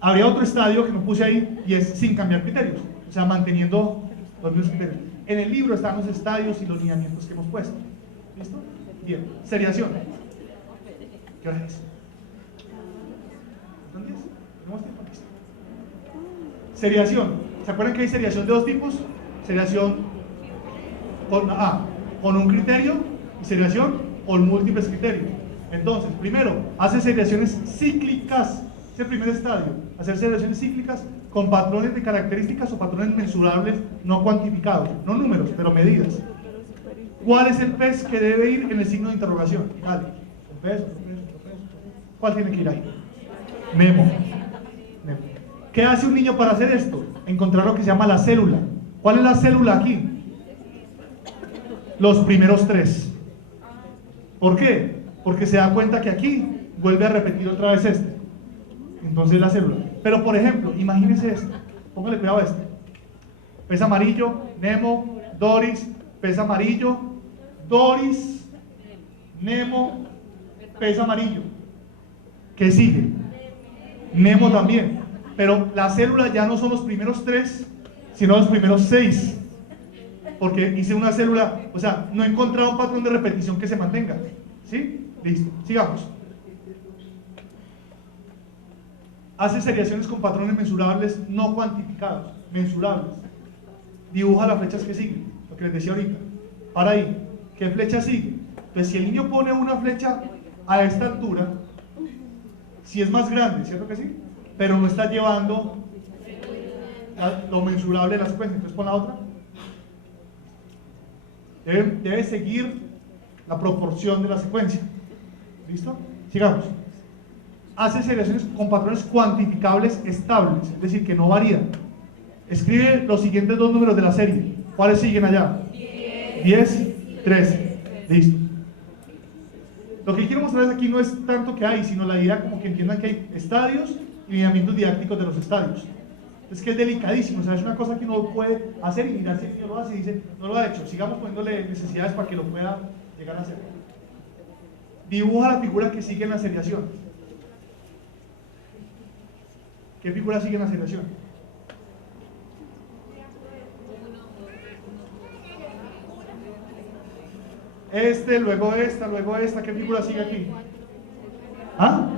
Habría otro estadio que no puse ahí y es sin cambiar criterios. O sea, manteniendo los mismos criterios. En el libro están los estadios y los lineamientos que hemos puesto. ¿Listo? Bien. Seriación. ¿Qué hora es? ¿Son 10? ¿Tenemos tiempo? Listo. Seriación. ¿Se acuerdan que hay seriación de dos tipos? Seriación con un criterio y seriación con múltiples criterios. Entonces, primero, hace seriaciones cíclicas. Es el primer estadio. Hacer seriaciones cíclicas con patrones de características o patrones mensurables no cuantificados. No números, pero medidas. ¿Cuál es el pez que debe ir en el signo de interrogación? Dale. ¿El pez? ¿Cuál tiene que ir ahí? Nemo. ¿Qué hace un niño para hacer esto? Encontrar lo que se llama la célula. ¿Cuál es la célula aquí? Los primeros tres. ¿Por qué? Porque se da cuenta que aquí vuelve a repetir otra vez este. Entonces la célula. Pero por ejemplo, imagínense esto. Póngale cuidado a este. Pez amarillo, Nemo, Doris, pez amarillo, Doris, Nemo, pez amarillo. ¿Qué sigue? Nemo también. Pero la célula ya no son los primeros tres, sino los primeros 6. Porque hice una célula, o sea, no he encontrado un patrón de repetición que se mantenga. ¿Sí? Listo. Sigamos. Hace seriaciones con patrones mensurables no cuantificados, mensurables. Dibuja las flechas que siguen, lo que les decía ahorita. Para ahí, ¿qué flecha sigue? Entonces, si el niño pone una flecha a esta altura, si es más grande, ¿cierto que sí? Pero no está llevando lo mensurable de la secuencia. Entonces, pon la otra. Debe seguir la proporción de la secuencia. ¿Listo? Sigamos. Hace seriaciones con patrones cuantificables estables, es decir, que no varían. Escribe los siguientes dos números de la serie. ¿Cuáles siguen allá? 10, 13. Listo. Lo que quiero mostrarles aquí no es tanto que hay, sino la idea como que entiendan que hay estadios y lineamientos didácticos de los estadios. Es que es delicadísimo, o sea, es una cosa que uno puede hacer y mirar si el niño lo hace y dice, no lo ha hecho, sigamos poniéndole necesidades para que lo pueda llegar a hacer. Dibuja la figura que sigue en la seriación. ¿Qué figura sigue en la seriación? Luego esta, ¿qué figura sigue aquí? ¿Ah?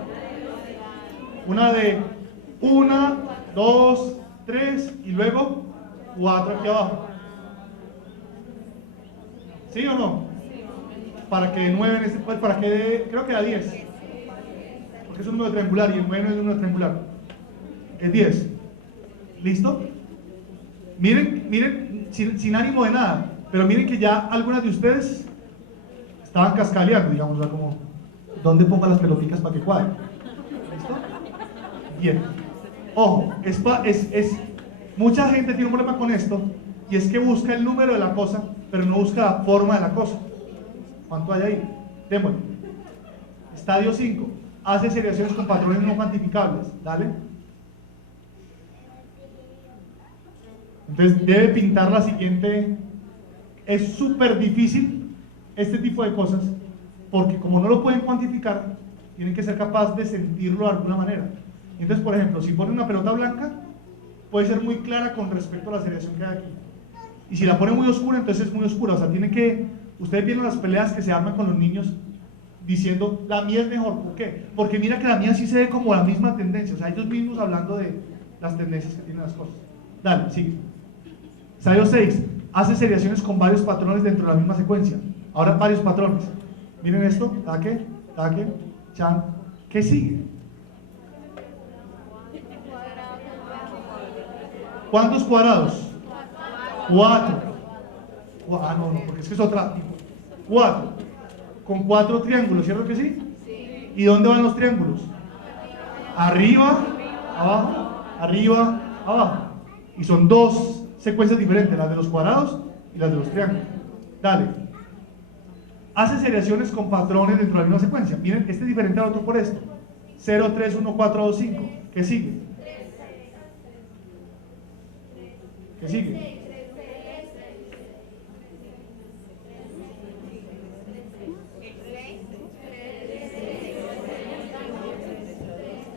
Una de 1, 2, 3 y luego 4 aquí abajo. ¿Sí o no? Para que 9 en este, para que creo que da 10. Porque es un número triangular y el 9 no es un número triangular. Es 10. ¿Listo? Miren, sin ánimo de nada, pero miren que ya algunas de ustedes estaban cascaleando, digamos, o sea, como, ¿dónde pongo las pelotitas para que cuadren? ¿Listo? Bien. Ojo, mucha gente tiene un problema con esto, y es que busca el número de la cosa, pero no busca la forma de la cosa. ¿Cuánto hay ahí? Démosle. Estadio 5. Hace seriaciones con patrones no cuantificables. Dale. Entonces debe pintar la siguiente. Es súper difícil este tipo de cosas, porque como no lo pueden cuantificar, tienen que ser capaz de sentirlo de alguna manera. Entonces, por ejemplo, si pone una pelota blanca, puede ser muy clara con respecto a la seriación que hay aquí. Y si la pone muy oscura, entonces es muy oscura. O sea, tiene que... Ustedes vieron las peleas que se arman con los niños diciendo, la mía es mejor. ¿Por qué? Porque mira que la mía sí se ve como la misma tendencia. O sea, ellos mismos hablando de las tendencias que tienen las cosas. Dale, sigue. Estadio 6. Hace seriaciones con varios patrones dentro de la misma secuencia. Ahora varios patrones. Miren esto, ¿a qué? taque, chan. ¿Qué sigue? ¿Cuántos cuadrados? 4. Ah, no, porque es que es otra. 4. Con 4 triángulos, ¿cierto que sí? Sí. ¿Y dónde van los triángulos? Arriba, abajo, arriba, abajo. Y son 2 secuencias diferentes, las de los cuadrados y las de los triángulos. Dale. Hace seriaciones con patrones dentro de la misma secuencia. Miren, este es diferente al otro por esto. 0, 3, 1, 4, 2, 5. ¿Qué sigue? ¿Qué sigue?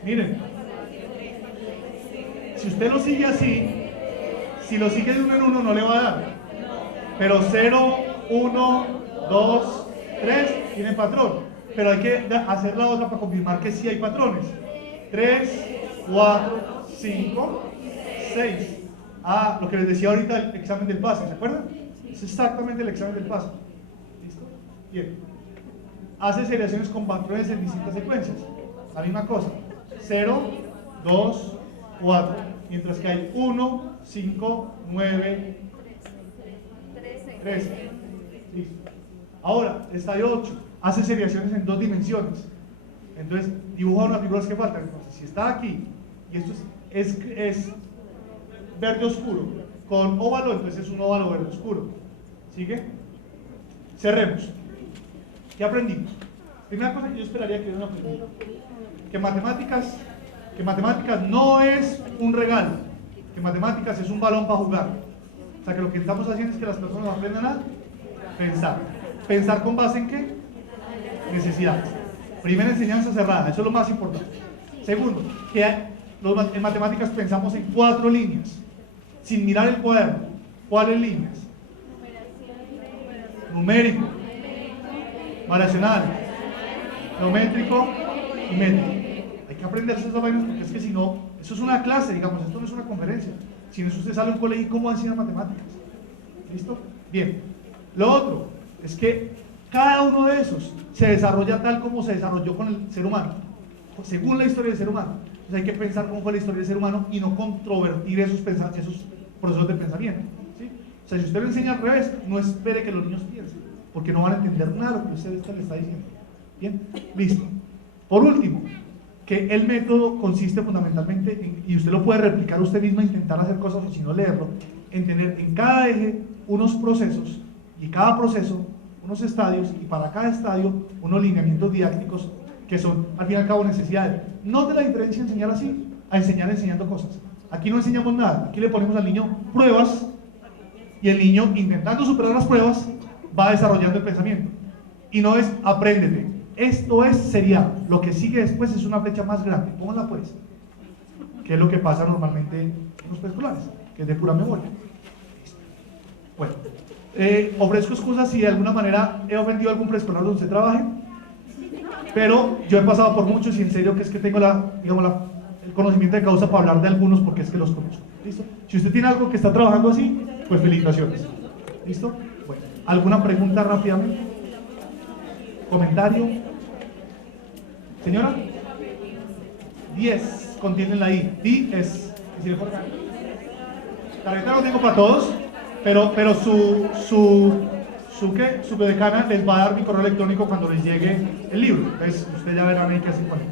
Miren, si usted lo sigue así, si lo sigue de uno en uno no le va a dar. Pero 0, 1, 2, 3 tiene patrón. Pero hay que hacer la otra para confirmar que sí hay patrones. 3, 4, 5, 6. Ah, lo que les decía ahorita, el examen del pase, ¿se acuerdan? Es exactamente el examen del pase. ¿Listo? Bien. Hace seriaciones con patrones en distintas secuencias. La misma cosa. 0, 2, 4. Mientras que hay 1, 5, 9, 13. Listo. Ahora, estadio 8. Hace seriaciones en 2 dimensiones. Entonces, dibuja unas figuras que faltan. Entonces, si está aquí, y esto es verde oscuro, con óvalo, entonces es un óvalo verde oscuro. ¿Sigue? Cerremos. ¿Qué aprendimos? Primera cosa que yo esperaría que hubieran aprendido. Que matemáticas no es un regalo. Que matemáticas es un balón para jugar. O sea, que lo que estamos haciendo es que las personas aprendan a pensar. ¿Pensar con base en qué? Necesidades. Primera enseñanza cerrada, eso es lo más importante. Segundo, que en matemáticas pensamos en 4 líneas, sin mirar el cuaderno. ¿Cuáles líneas? Numérico, variacional, geométrico y métrico. Hay que aprenderse esas vainas porque es que si no, eso es una clase, digamos, esto no es una conferencia. Si no, usted sale a un colegio, ¿cómo enseñar matemáticas? ¿Listo? Bien. Lo otro es que cada uno de esos se desarrolla tal como se desarrolló con el ser humano, según la historia del ser humano. Entonces hay que pensar cómo fue la historia del ser humano y no controvertir esos procesos de pensamiento, ¿sí? O sea, si usted lo enseña al revés, no espere que los niños piensen, porque no van a entender nada de lo que usted le está diciendo. Bien, listo. Por último, que el método consiste fundamentalmente en, y usted lo puede replicar usted mismo, intentar hacer cosas o si no leerlo, en tener en cada eje unos procesos y cada proceso unos estadios y para cada estadio unos lineamientos didácticos que son al fin y al cabo necesidades. No de la diferencia enseñar así a enseñar enseñando cosas. Aquí no enseñamos nada, aquí le ponemos al niño pruebas y el niño, intentando superar las pruebas, va desarrollando el pensamiento. Y no es apréndete, esto es serial, lo que sigue después es una flecha más grande, póngala pues, que es lo que pasa normalmente en los preescolares, que es de pura memoria. Bueno, ofrezco excusas si de alguna manera he ofendido a algún preescolar donde usted trabaje, pero yo he pasado por muchos y en serio que es que tengo el conocimiento de causa para hablar de algunos porque es que los conozco. ¿Listo? Si usted tiene algo que está trabajando así, pues felicitaciones. ¿Listo? Bueno, ¿alguna pregunta rápidamente? ¿Comentario? ¿Señora? 10 contienen la I. 10. La letra no tengo para todos, pero su decana les va a dar mi correo electrónico cuando les llegue el libro. Entonces, ustedes ya verán ahí qué hacen con él.